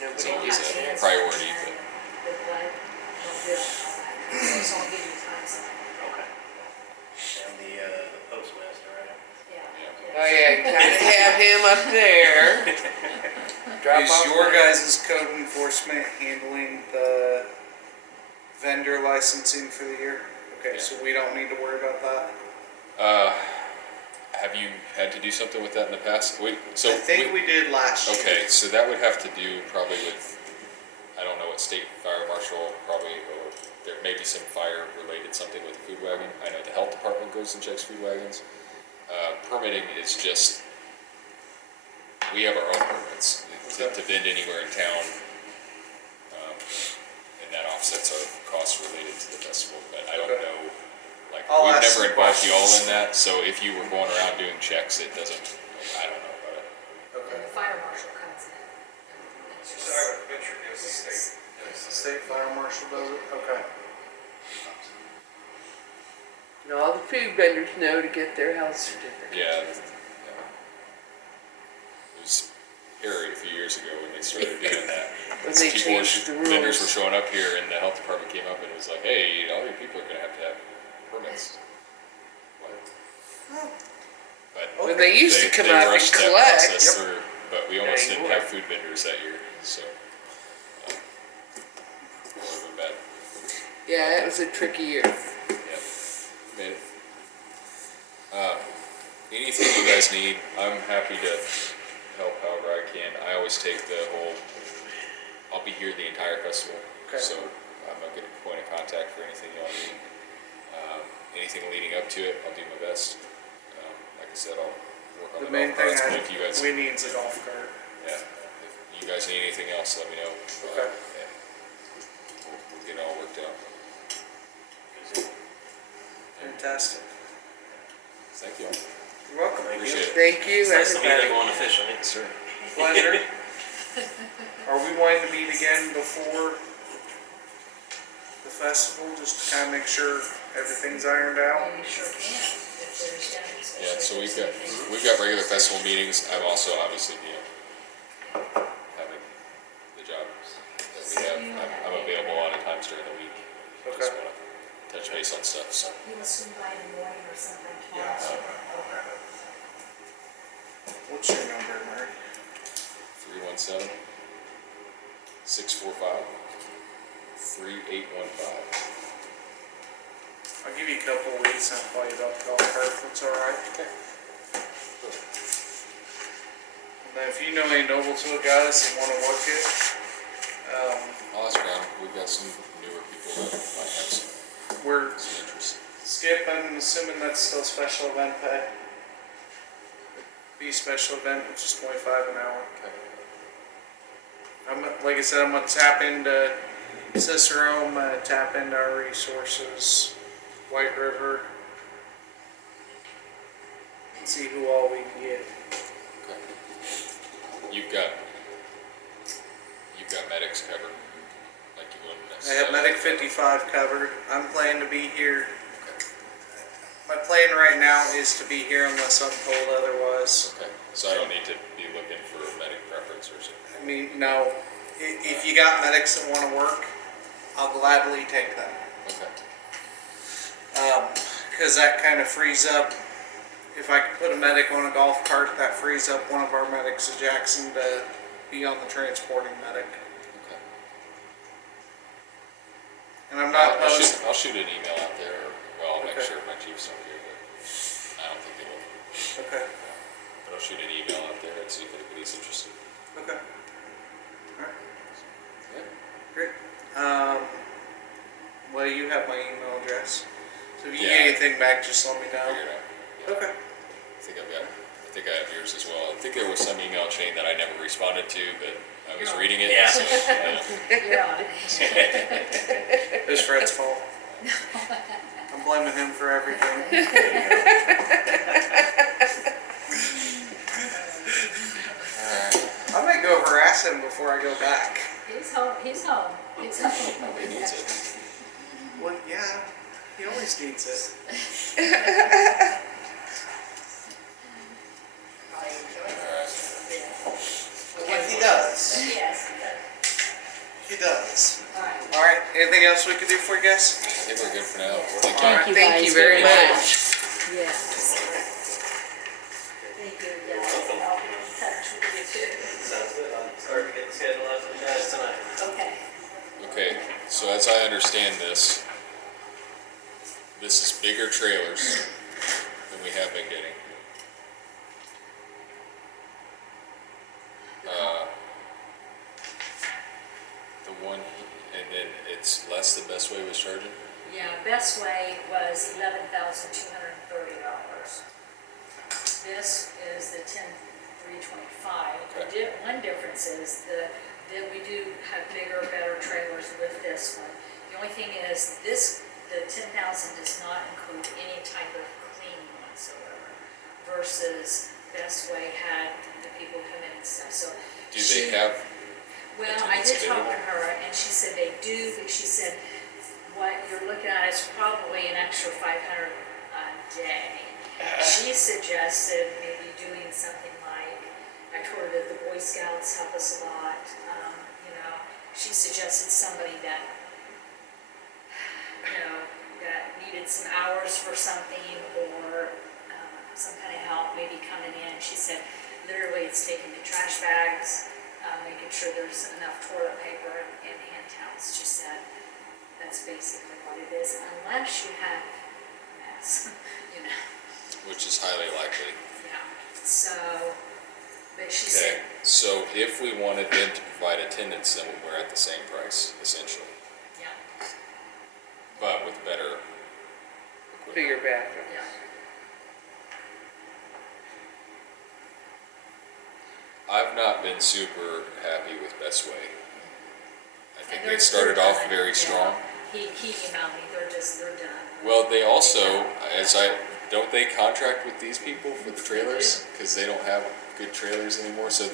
Nobody always gets a it. priority. But The blood, don't do it, all that. So I'll give you time, so, Okay. And the postmaster, right? yeah. Oh yeah, kind of have him up there. Drop Is off your my- guys' code enforcement handling the vendor licensing for the year? Okay, Yeah. so we don't need to worry about that? have you had to do something with that in the past? Wait, so I think we did last year. okay, so that would have to do probably with, I don't know what state fire marshal, probably, or there may be some fire related something with the food wagon. I know the health department goes and checks food wagons. Permitting is just, we have our own permits to vend anywhere in town. And that offsets our costs related to the festival, but I don't Okay. know, like, I'll we've ask never some involved you all questions. in that, so if you were going around doing checks, it doesn't, I don't know about it. And the fire marshal comes in. It's just- So I would venture to guess the state. State fire marshal does it? Okay. And all the food vendors know to get their health certificate. Yeah. It was hairy a few years ago when they started doing that. When they People were- changed the Vendors were rules. showing up here and the health department came up and was like, hey, all your people are gonna have permits. What? But When they used to come they up and rushed that collect. process through, but we almost didn't Anymore. have food vendors that year, so. Would've been bad. Yeah, it was a tricky year. Yep, made it. Anything you guys need, I'm happy to help however I can. I always take the whole, I'll be here the entire festival, Okay. so I'm a good point of contact for anything y'all need. Anything leading up to it, I'll do my best. Like I said, I'll work on The the main golf thing carts, but if you guys, we need is a golf cart. yeah, if you guys need anything else, let me know. Okay. And we'll get it all worked out. Fantastic. Thank you all. You're welcome. Appreciate it. Thank you, It's nice to meet everybody. everyone officially. Yes, sir. Pleasure. Are we wanting to meet again before the festival, just to kind of make sure everything's ironed out? Well, you sure can, if there's, yeah. Yeah, so especially we've got regular festival meetings. I'm also obviously, having the job that we have. I'm available a lot of times during the week. Okay. Just wanna touch base on stuff, so. You will swing by in the morning or something tomorrow. What's your number, Mary? 317-645-3815. I'll give you a couple of weeks and I'll call you about the golf cart if it's alright. Okay. And then if you know any Noblesville guys that want to work it, I'll ask around. We've got some newer people that might have we're some interest. Skip, I'm assuming that's still special event pay. Be special event, which is $25 an hour. Okay. Like I said, I'm gonna tap into Cicero, I'm gonna tap into our resources, White River, and see who all we can get. Okay. You've got medics covered, like you wouldn't I necessarily. have Medic 55 covered. I'm planning to be here. My plan right now is to be here unless I'm told otherwise. Okay, so I don't need to be looking for medic preference or something. I mean, no. If you got medics that want to work, I'll gladly take them. Okay. Because that kind of frees up. If I could put a medic on a golf cart, that frees up one of our medics at Jackson to be on the transporting medic. Okay. And I'm not I'll opposed. shoot an email out there, or, well, I'll make Okay. sure my chief's not here, but I don't think they will. Okay. But I'll shoot an email out there and see if anybody's interested. Okay. Alright. works. So if you Yeah. get anything back, just let me know. Figure it out. Yeah. Okay. I think I have yours as well. I think there was some email chain that I never responded to, but I was You're on reading it. Yeah. So, You're on it. It was Fred's fault. I'm blaming him for everything. I might go harass him before I go back. He's home, he's home, he's home. he needs it. Well, yeah, he always needs it. Well, he does. Yes, He does. all right. All right. Anything else we can do for you guys? I think we're good for now. Thank you. Thank you guys very much. Yes. Thank you, yeah, I'll be in touch with you too. Sounds good. I'll start to get the schedule out for you guys tonight. Okay. Okay, so as I understand this, this is bigger trailers than we have been getting. The one, and then it's less than Best Way was charging? Yeah, Best Way was $11,230. This is the 10,325. Okay. One difference is that we do have bigger, better trailers with this one. The only thing is this, the 10,000 does not include any type of cleaning whatsoever versus Best Way had the people come in and stuff, so. Do they have, Well, I did talk to available? her, and she said they do, but she said what you're looking at is probably an extra 500 a day. She suggested maybe doing something like, I told her that the Boy Scouts help us a lot, you know, she suggested somebody that, you know, that needed some hours for something or some kind of help, maybe coming in. She said, literally, it's taking the trash bags, making sure there's enough toilet paper and hand towels. She said, that's basically what it is, unless you have a mess, you know, which is highly likely. yeah. So, but she Okay, said, so if we wanted them to provide attendance, then we're at the same price, essentially, yeah, but with better equipment. Bigger bathroom. yeah. I've not been super happy with Best Way. I think And they they're started off done, very yeah. strong. He emailed me, they're done. Well, they also, don't they contract with these people for the trailers? Because they don't have good trailers anymore, so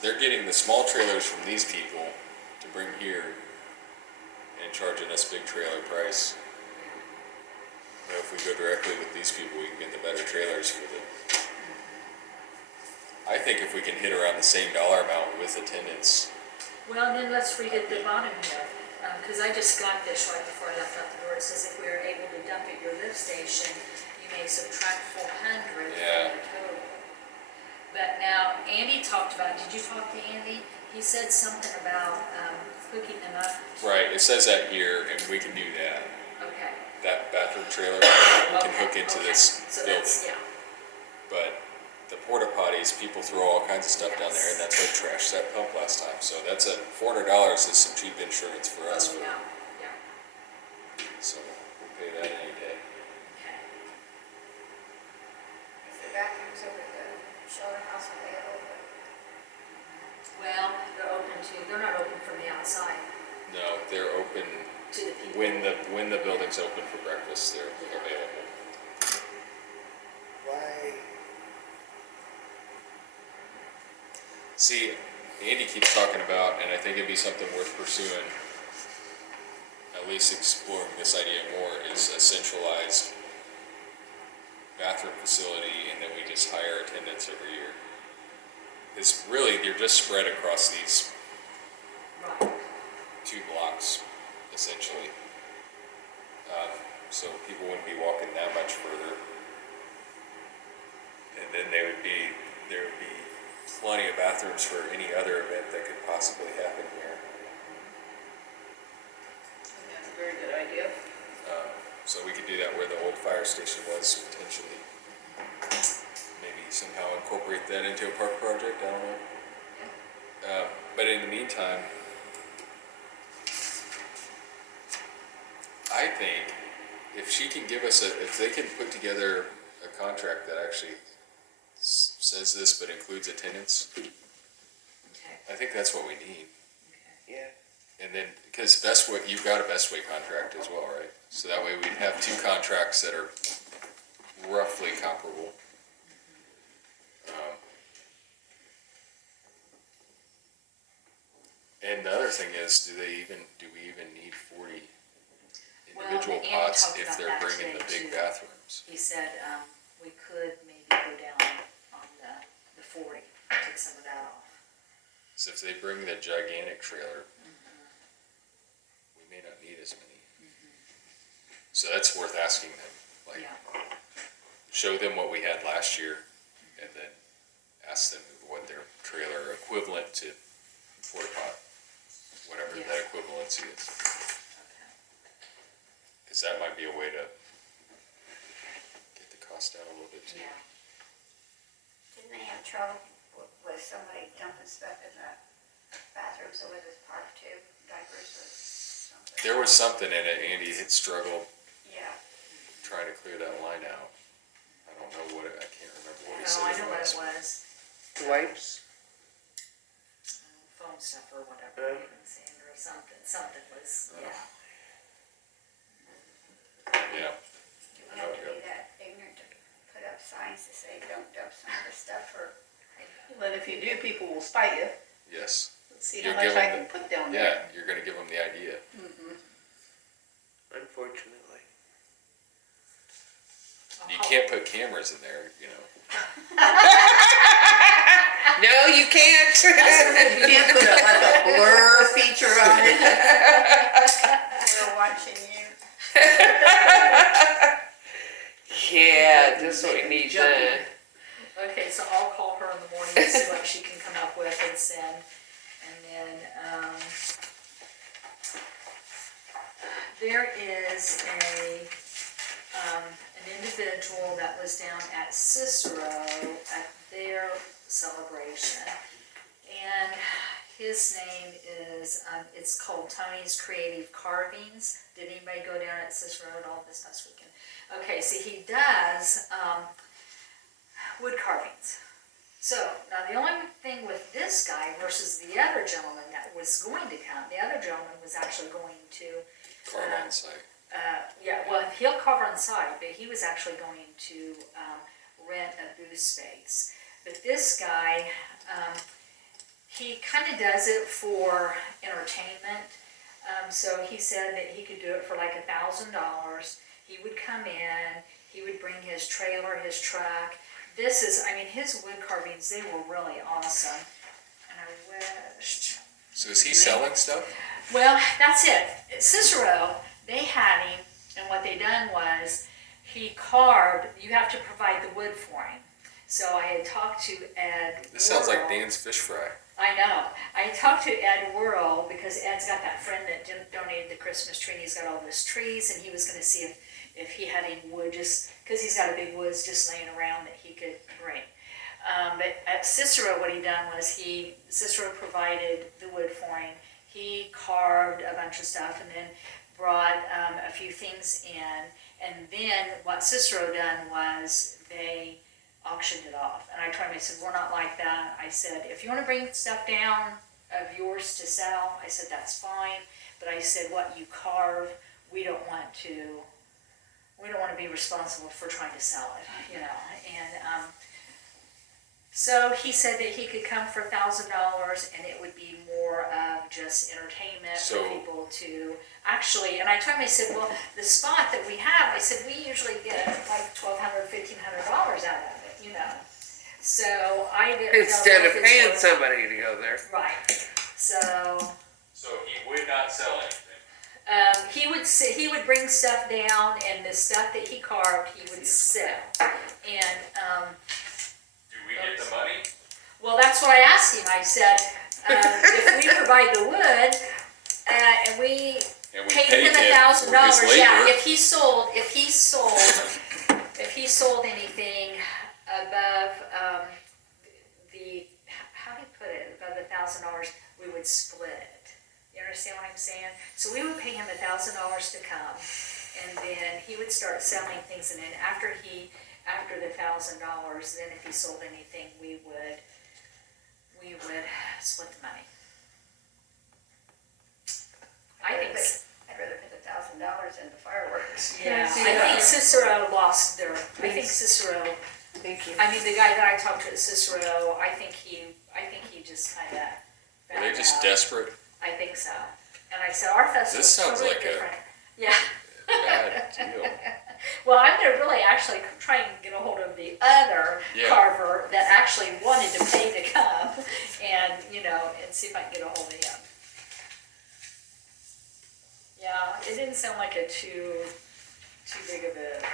they're getting the small trailers from these people to bring here and charging us big trailer price. But if we go directly with these people, we can get the better trailers for the. I think if we can hit around the same dollar amount with attendance, Well, then let's read at the bottom here, because I just got this right before I left out the door. It says if we are able to dump at your lift station, you may subtract 400 Yeah. from the total. But now, Andy talked about, did you talk to Andy? He said something about hooking them up. right, it says that here, and we can do that. Okay. That bathroom trailer, we can hook into Okay. this So building. that's, yeah, But the porta potties, people throw all kinds of stuff down there, and that's what trashed that pump last time. So that's $400 is some cheap insurance for us. oh, yeah, yeah, So we'll pay that any day. okay. If the bathrooms over at the shelter house, are they open? Well, they're open to, they're not open from the outside No, they're open to the people. when the building's open for breakfast. They're available. Why? See, Andy keeps talking about, and I think it'd be something worth pursuing, at least exploring this idea more, is a centralized bathroom facility, and then we just hire attendants every year. It's really, they're just spread across these Right. 2 blocks, essentially. So people wouldn't be walking that much further. And then there would be plenty of bathrooms for any other event that could possibly happen here. That's a very good idea. So we could do that where the old fire station was potentially. Maybe somehow incorporate that into a park project, I don't know. But in the meantime, I think if she can give us if they can put together a contract that actually says this but includes attendance, Okay, I think that's what we need. Yeah. And then, because Bestway, you've got a Bestway contract as well, right? So that way we'd have two contracts that are roughly comparable. And the other thing is, do we even need 40 individual Andy pots talked if about they're that bringing the today, big too. bathrooms? he said, we could maybe go down on the 40, take some of that off. So if they bring the gigantic trailer, we may not need as many. So that's worth asking them, like, Yeah, show them what we had last year, and then ask them what their trailer equivalent to porta pot, whatever Yeah. that equivalency is. okay. Because that might be a way to get the cost down a little bit too. Yeah. Didn't they have trouble with somebody dumping stuff in the bathrooms over this park too, diapers or something? There was something in it, Andy had struggled Yeah. trying to clear that line out. I don't know what I can't remember what he Oh, said I it know what was. it was, Wipes. foam stuff or whatever, you can say, or something was, Oh. yeah. Yeah, Do we have to be that ignorant to put up signs to say don't dump some of this stuff or? But if you do, people will spite you. yes. Let's see You'll how much give I them can put down there. Yeah, you're gonna give them the idea. Unfortunately. You can't put cameras in there, you know. No, you can't. You can't put like a blur feature on it. We're watching you. Yeah, just what we need Jumpy. then. Okay, so I'll call her in the morning and see what she can come up with and send. And then, there is an individual that was down at Cicero at their celebration. And his name is, it's called Tony's Creative Carvings. Did anybody go down at Cicero at all this past weekend? Okay, so he does, wood carvings. So, now the only thing with this guy versus the other gentleman that was going to come, the other gentleman was actually going to, Carve on site. yeah, well, he'll carve on site, but he was actually going to rent a booth space. But this guy, he kind of does it for entertainment. So he said that he could do it for like $1,000. He would come in, he would bring his trailer, his truck. This is, I mean, his wood carvings, they were really awesome. And I wished. So is he selling stuff? Well, that's it. At Cicero, they had him, and what they done was, he carved, you have to provide the wood for him. So I had talked to Ed. This sounds like Worrell. Dan's Fish Fry. I know. I talked to Ed Worrell because Ed's got that friend that donated the Christmas tree, and he's got all those trees, and he was going to see if he had any wood, just because he's got a big woods just laying around that he could bring. But at Cicero, what he done was Cicero provided the wood for him. He carved a bunch of stuff and then brought a few things in. And then what Cicero done was they auctioned it off. And I told him, I said, we're not like that. I said, if you want to bring stuff down of yours to sell, I said, that's fine. But I said, what you carve, we don't want to be responsible for trying to sell it, you know. And so he said that he could come for $1,000 and it would be more of just entertainment for So- people to actually, and I told him, I said, well, the spot that we have, I said, we usually get like $1,200, $1,500 out of it, you know. So I didn't know Instead if of it's paying worth- somebody to go there. Right, so, So he would not sell anything. he would bring stuff down, and the stuff that he carved, he would sell. And, Do we get the money? well, that's what I asked him. I said, if we provide the wood, and we And we paid pay him him $1,000, for his yeah, labor. if he sold anything above, how do you put it, above $1,000, we would split it. You understand what I'm saying? So we would pay him $1,000 to come, and then he would start selling things, and then after the $1,000, then if he sold anything, we would split the money. I think, I'd rather put $1,000 into fireworks. yeah, see I that? think Cicero lost their, I think Please. Cicero, Thank you. I mean, the guy that I talked to at Cicero, I think he just kinda Were they found just out. desperate? I think so. And I said, our festival's This sounds totally like a- different. Yeah. Bad deal. Well, I'm gonna really actually try and get a hold of the other Yeah. carver that actually wanted to pay to come and, and see if I can get a hold of him. Yeah, it didn't sound like a too big of a,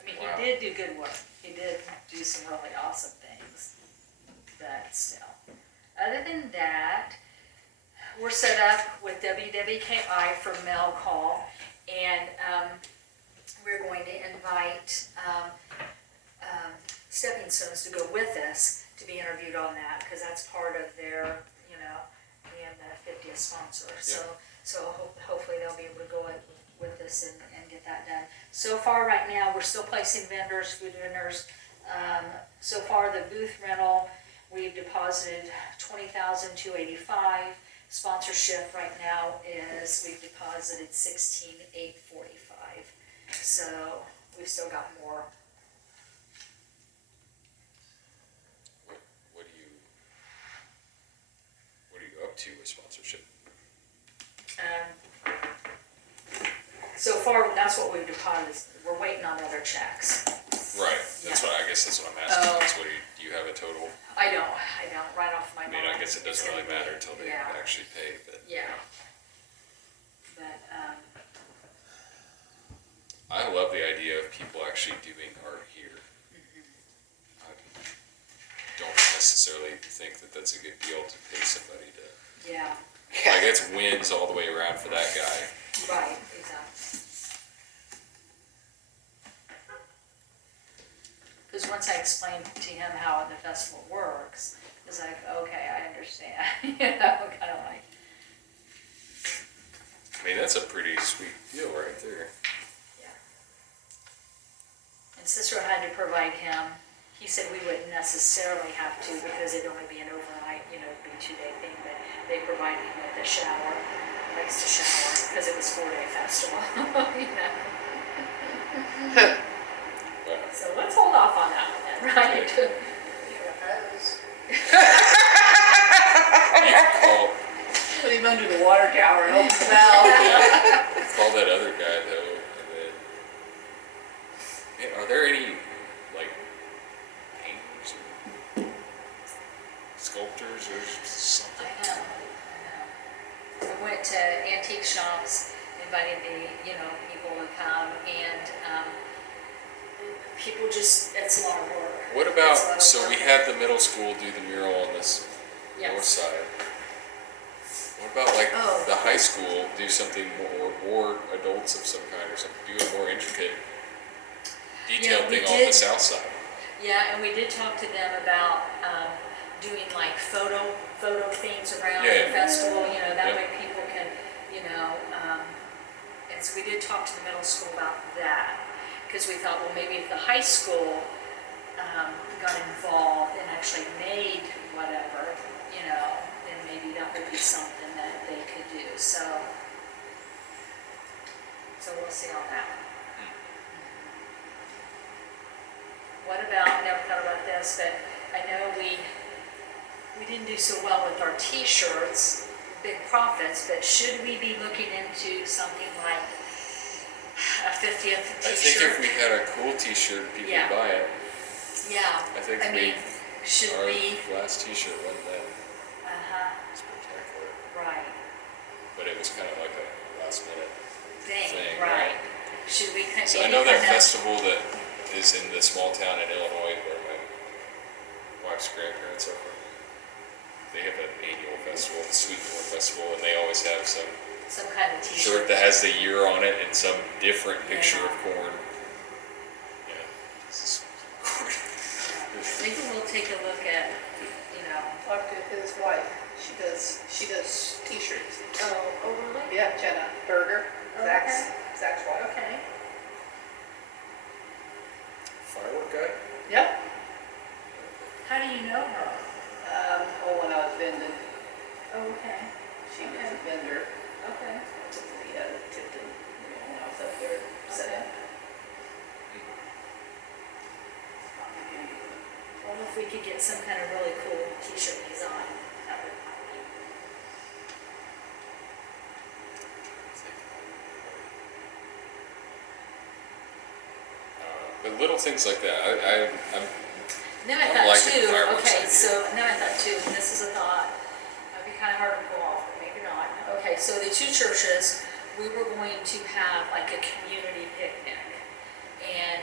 I mean, Wow. he did do good work. He did do some really awesome things, but still. Other than that, we're set up with WWKI for Mel Call, and we're going to invite Stepping Stones to go with us to be interviewed on that, because that's part of their, being the 50th sponsor. So hopefully they'll be able to go with us and get that done. So far, right now, we're still placing vendors, food vendors. So far, the booth rental, we've deposited $20,285. Sponsorship right now is, we've deposited $16,845. So we've still got more. What are you up to with sponsorship? So far, that's what we've deposited. We're waiting on other checks. Right, that's what, I guess that's what I'm asking, Oh. is what do you have a total? I don't, right off my I mind. mean, I guess it It's doesn't gonna really matter be- until they yeah. actually pay, but. Yeah. But, I love the idea of people actually doing art here. I don't necessarily think that that's a good deal to pay somebody to, yeah, like, it's wins all the way around for that guy. right, exactly. Because once I explained to him how the festival works, it's like, okay, I understand, kind of like, I mean, that's a pretty sweet deal right there. yeah. And Cicero had to provide him, he said we wouldn't necessarily have to because it'd only be an overnight, it'd be a 2-day thing, but they provided him with a shower, place to shower, because it was 4-day festival, Wow. So let's hold off on that one then, right? You can call, Put him under the water tower and open the valve. call that other guy though, and then, man, are there any, like, painters or sculptors or something? I know. I went to antique shops, inviting people to come, and, people just, it's a lot of work. What It's a lot about, of so work. we had the middle school do the mural on this north Yes. side. What about like Oh. the high school do something more, or adults of some kind or something, do a more intricate detailed we thing on the did. south side? Yeah, and we did talk to them about, doing like photo things around Yeah. the festival, that Yeah. way people can, and so we did talk to the middle school about that. Because we thought, well, maybe if the high school, got involved and actually made whatever, then maybe that would be something that they could do, so we'll see on that. What about, I never thought about this, but I know we didn't do so well with our t-shirts, Big Profits, but should we be looking into something like a 50th I think t-shirt? if we had a cool t-shirt, people Yeah. would buy it. Yeah, I think I mean, our should we, last t-shirt wasn't that spectacular, right, but it was kind of like a last minute thing, thing, right. Should we kind of? So I know that festival that is in the small town in Illinois where my wife's grandparents are from. They have an annual festival, the Sweet Corn Festival, and they always have some kind of t-shirt. shirt that has the year on it and some different picture Yeah. of corn. Yeah, this is corn. Maybe we'll take a look at, you know. Talk to his wife. She does t-shirts. Oh, really? Yeah, Jenna Berger, Oh, Zach's wife. Okay. Firework guy? Yep. How do you know her? When I was vending, Oh, okay. she was a vendor. Okay. The Tipton, when I was up there setting. Well, if we could get some kind of really cool t-shirt design, that would be. But little things like that, I'm Then I I'm thought liking too, fireworks okay, idea. so, then I thought too, and this is a thought, might be kind of hard to pull off, but maybe not. Okay, so the two churches, we were going to have like a community picnic. And,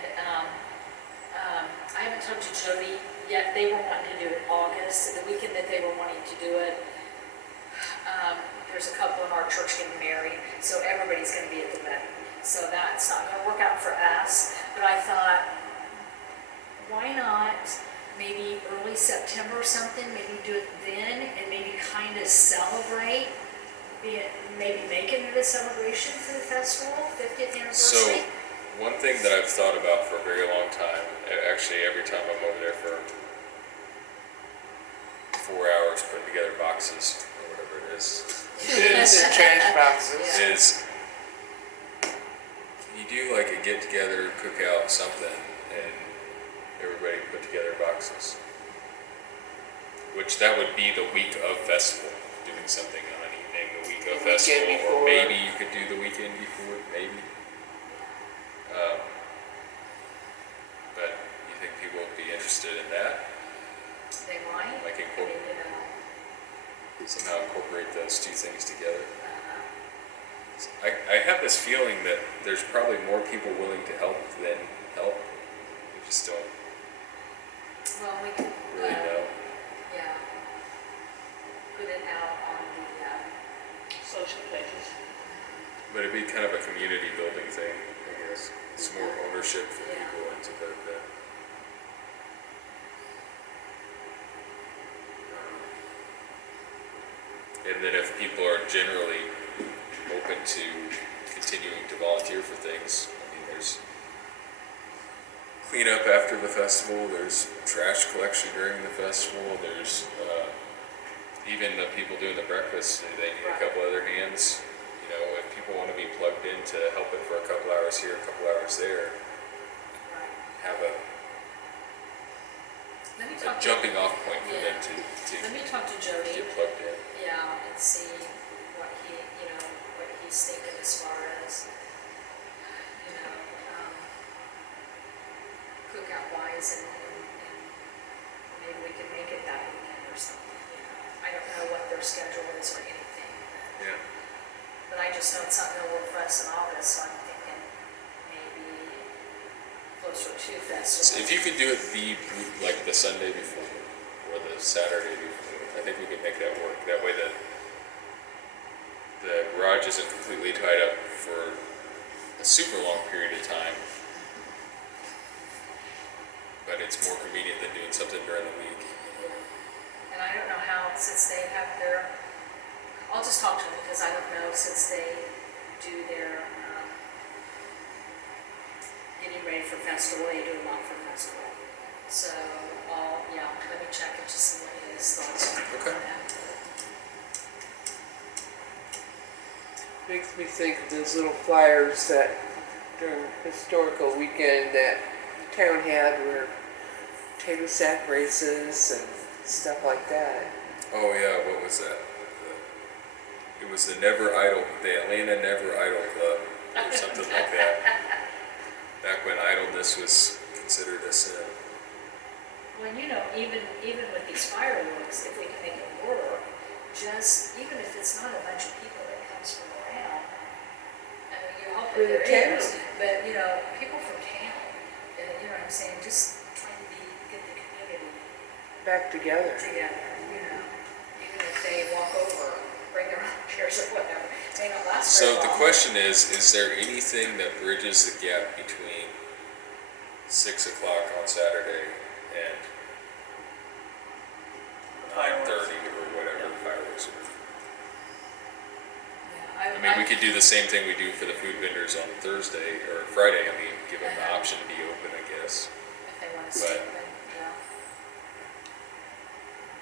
I haven't talked to Jody yet, they were wanting to do it August, the weekend that they were wanting to do it. There's a couple in our church getting married, so everybody's gonna be at the wedding. So that's not gonna work out for us, but I thought, why not maybe early September or something, maybe do it then and maybe kind of celebrate, maybe making it a celebration for the festival, 50th anniversary? One thing that I've thought about for a very long time, actually every time I'm over there for 4 hours putting together boxes or whatever it is, The trash boxes. is you do like a get together, cookout, something, and everybody put together boxes. Which that would be the week of festival, doing something on an evening the week of The weekend festival, before. or maybe you could do the weekend before, maybe. But you think people would be interested in that? They might. Like somehow incorporate those two things together. I have this feeling that there's probably more people willing to help than help. We just don't Well, we could, really know. yeah, put it out on the, Social pages. But it'd be kind of a community building thing, I guess. It's more ownership for Yeah. people into the and then if people are generally open to continuing to volunteer for things, I mean, there's cleanup after the festival, there's trash collection during the festival, there's even the people doing the breakfast, they need a couple other hands. You know, if people want to be plugged in to help it for a couple hours here, a couple hours there, have a let me talk to, jumping off point for Yeah. them to let me talk to Jody, get plugged in. yeah, and see what he, you know, what he's thinking as far as, you know, cookout wise and maybe we could make it that weekend or something, you know. I don't know what their schedule is or anything, Yeah. but I just know it's not gonna work for us in August, so I'm thinking maybe closer to festival. So if you could do it like the Sunday before or the Saturday before, I think we could make that work. That way the garage isn't completely tied up for a super long period of time. But it's more convenient than doing something during the week. And I don't know how, since they have their, I'll just talk to them because I don't know, since they do their, getting ready for festival, they do a lot for festival. So, let me check and just see what his thoughts are Okay. on that. Makes me think of those little flyers that during historical weekend that town had where potato sack races and stuff like that. Oh yeah, what was that? It was the Atlanta Never Idle Club or something like that. Back when idleness was considered a sin. Well, you know, even with these fireworks, if we can make it work, just, even if it's not a bunch of people that comes from around, I mean, you hope For that the there town. is, but, you know, people from town, you know what I'm saying, just trying to get the community Back together. together, you know, even if they walk over, bring their own chairs or whatever, it may not last very So long. the question is there anything that bridges the gap between 6 o'clock on Saturday and 9:30 or whatever fireworks are. Yeah, I mean, we could do the same thing we do for the food vendors on Thursday or Friday. I mean, give them the option to be open, I guess. if they wanna stay But- open, yeah.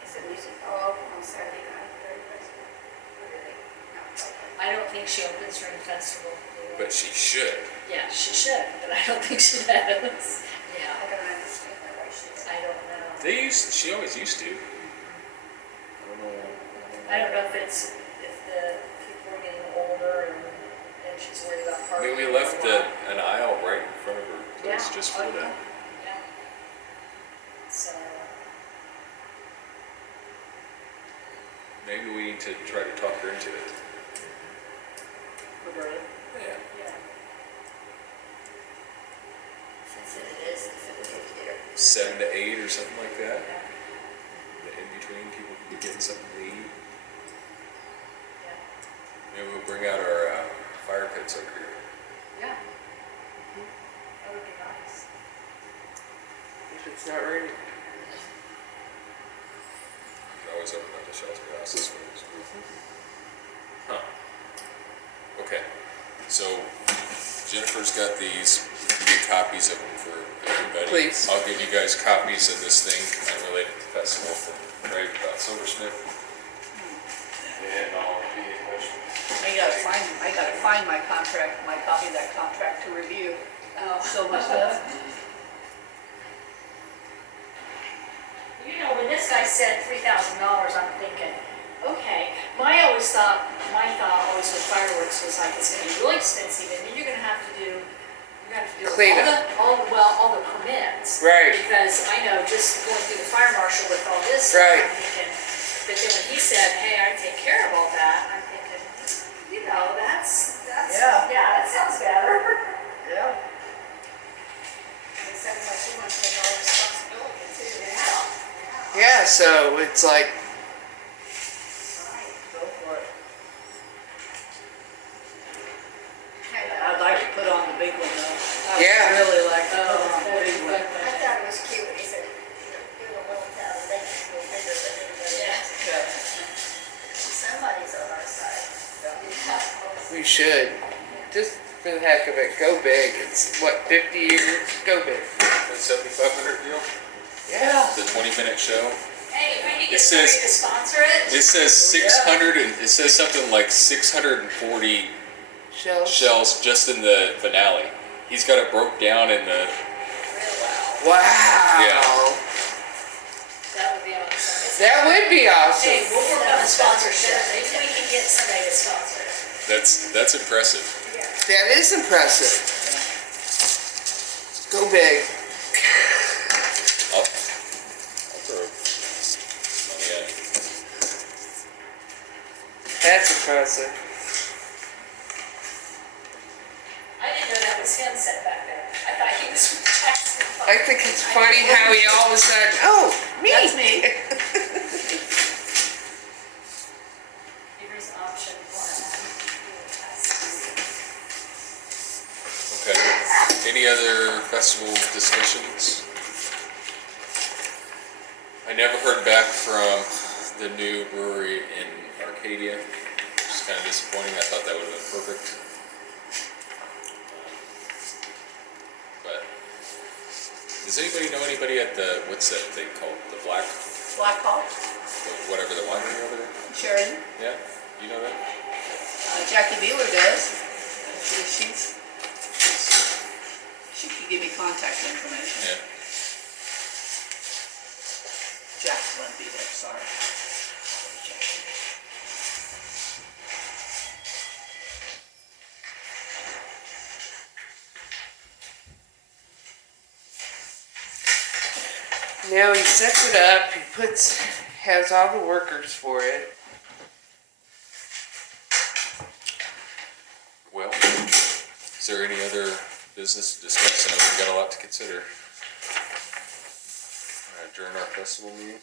Is the music all open on Saturday night during the festival? Or do they not play that? I don't think she opens during the festival. But she should. Yeah, she should, but I don't think she does. Yeah, I don't understand that why she doesn't. I don't know. She always used to. I don't know if it's, if the people are getting older and she's worried about I parking. mean, we left an aisle right in front of her place Yeah. just for Oh, that. Yeah. So, Maybe we need to try to talk her into it. Roberta? Yeah. yeah. Since it is the 50th year. 7 to 8 or something like that. The in between, people can be getting something to eat. Yeah. Maybe we'll bring out our fire pits over here. Yeah. That would be nice. If it's not raining. We can always open up the shelter houses for this. Huh. Okay. So Jennifer's got these. You can get copies of them for everybody. Please. I'll give you guys copies of this thing unrelated to the festival from Craig Silversmith. Yeah, no, any questions? I gotta find my contract, my copy of that contract to review. Oh. So much left. You know, when this guy said $3,000, I'm thinking, okay. My thought always with fireworks was like, it's gonna be really expensive, and then you're gonna have to do Clean all the permits. Right. Because I know just going through the fire marshal with all this, Right. I'm thinking, but then when he said, hey, I take care of all that, I'm thinking, you know, that's, Yeah. that sounds better. Yeah. And it sounds like she wants to take all the responsibility too. Yeah, so it's like, Go for it. I I'd like to put on the big one though. Yeah. I'd really like to put on the Oh, big one. thought it was cute when he said, do a little town, they can go bigger than anybody else. Yeah. Somebody's on our side. we should. Just for the heck of it, go big. It's what, 50 years? Go big. That 7,500 deal? Yeah. The 20-minute show? Hey, when you It get somebody says- to sponsor it. It says 600 and it says something like 640 Shells. shells just in the finale. He's got it broke down in the. Wow. Yeah. That would be awesome. That would be awesome. Hey, we'll work on a sponsorship. Maybe we can get somebody to sponsor it. That's impressive. That is impressive. Go big. I'll throw money at it. That's impressive. I didn't know that was him set back there. I thought he was from Jackson. I think it's funny how he all of a sudden, oh, me. That's me. Here's option 1. Okay. Any other festival discussions? I never heard back from the new brewery in Arcadia, which is kind of disappointing. I thought that would have been perfect. But does anybody know anybody at the, what's that thing called? The Black, Black Hawk, whatever, the winery over there? Sheridan, Yeah? You know that? Jackie Beeler does. She could give me contact information. Yeah. Jackie wouldn't be there, sorry. Jackie. Now he sets it up, he has all the workers for it. Well, is there any other business to discuss? I know we've got a lot to consider. Adjourn our festival meeting.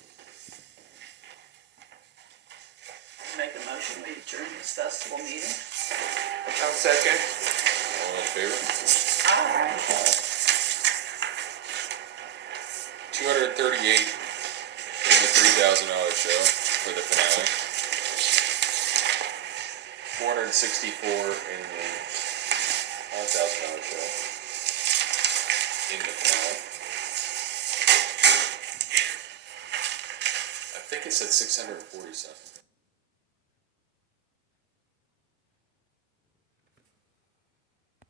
Make a motion, we adjourn this festival meeting. I'll second. All in favor? Alright. 238 in the 3 $2,000 show for the finale. 464 in the $5,000 show in the finale. I think it said 640 something.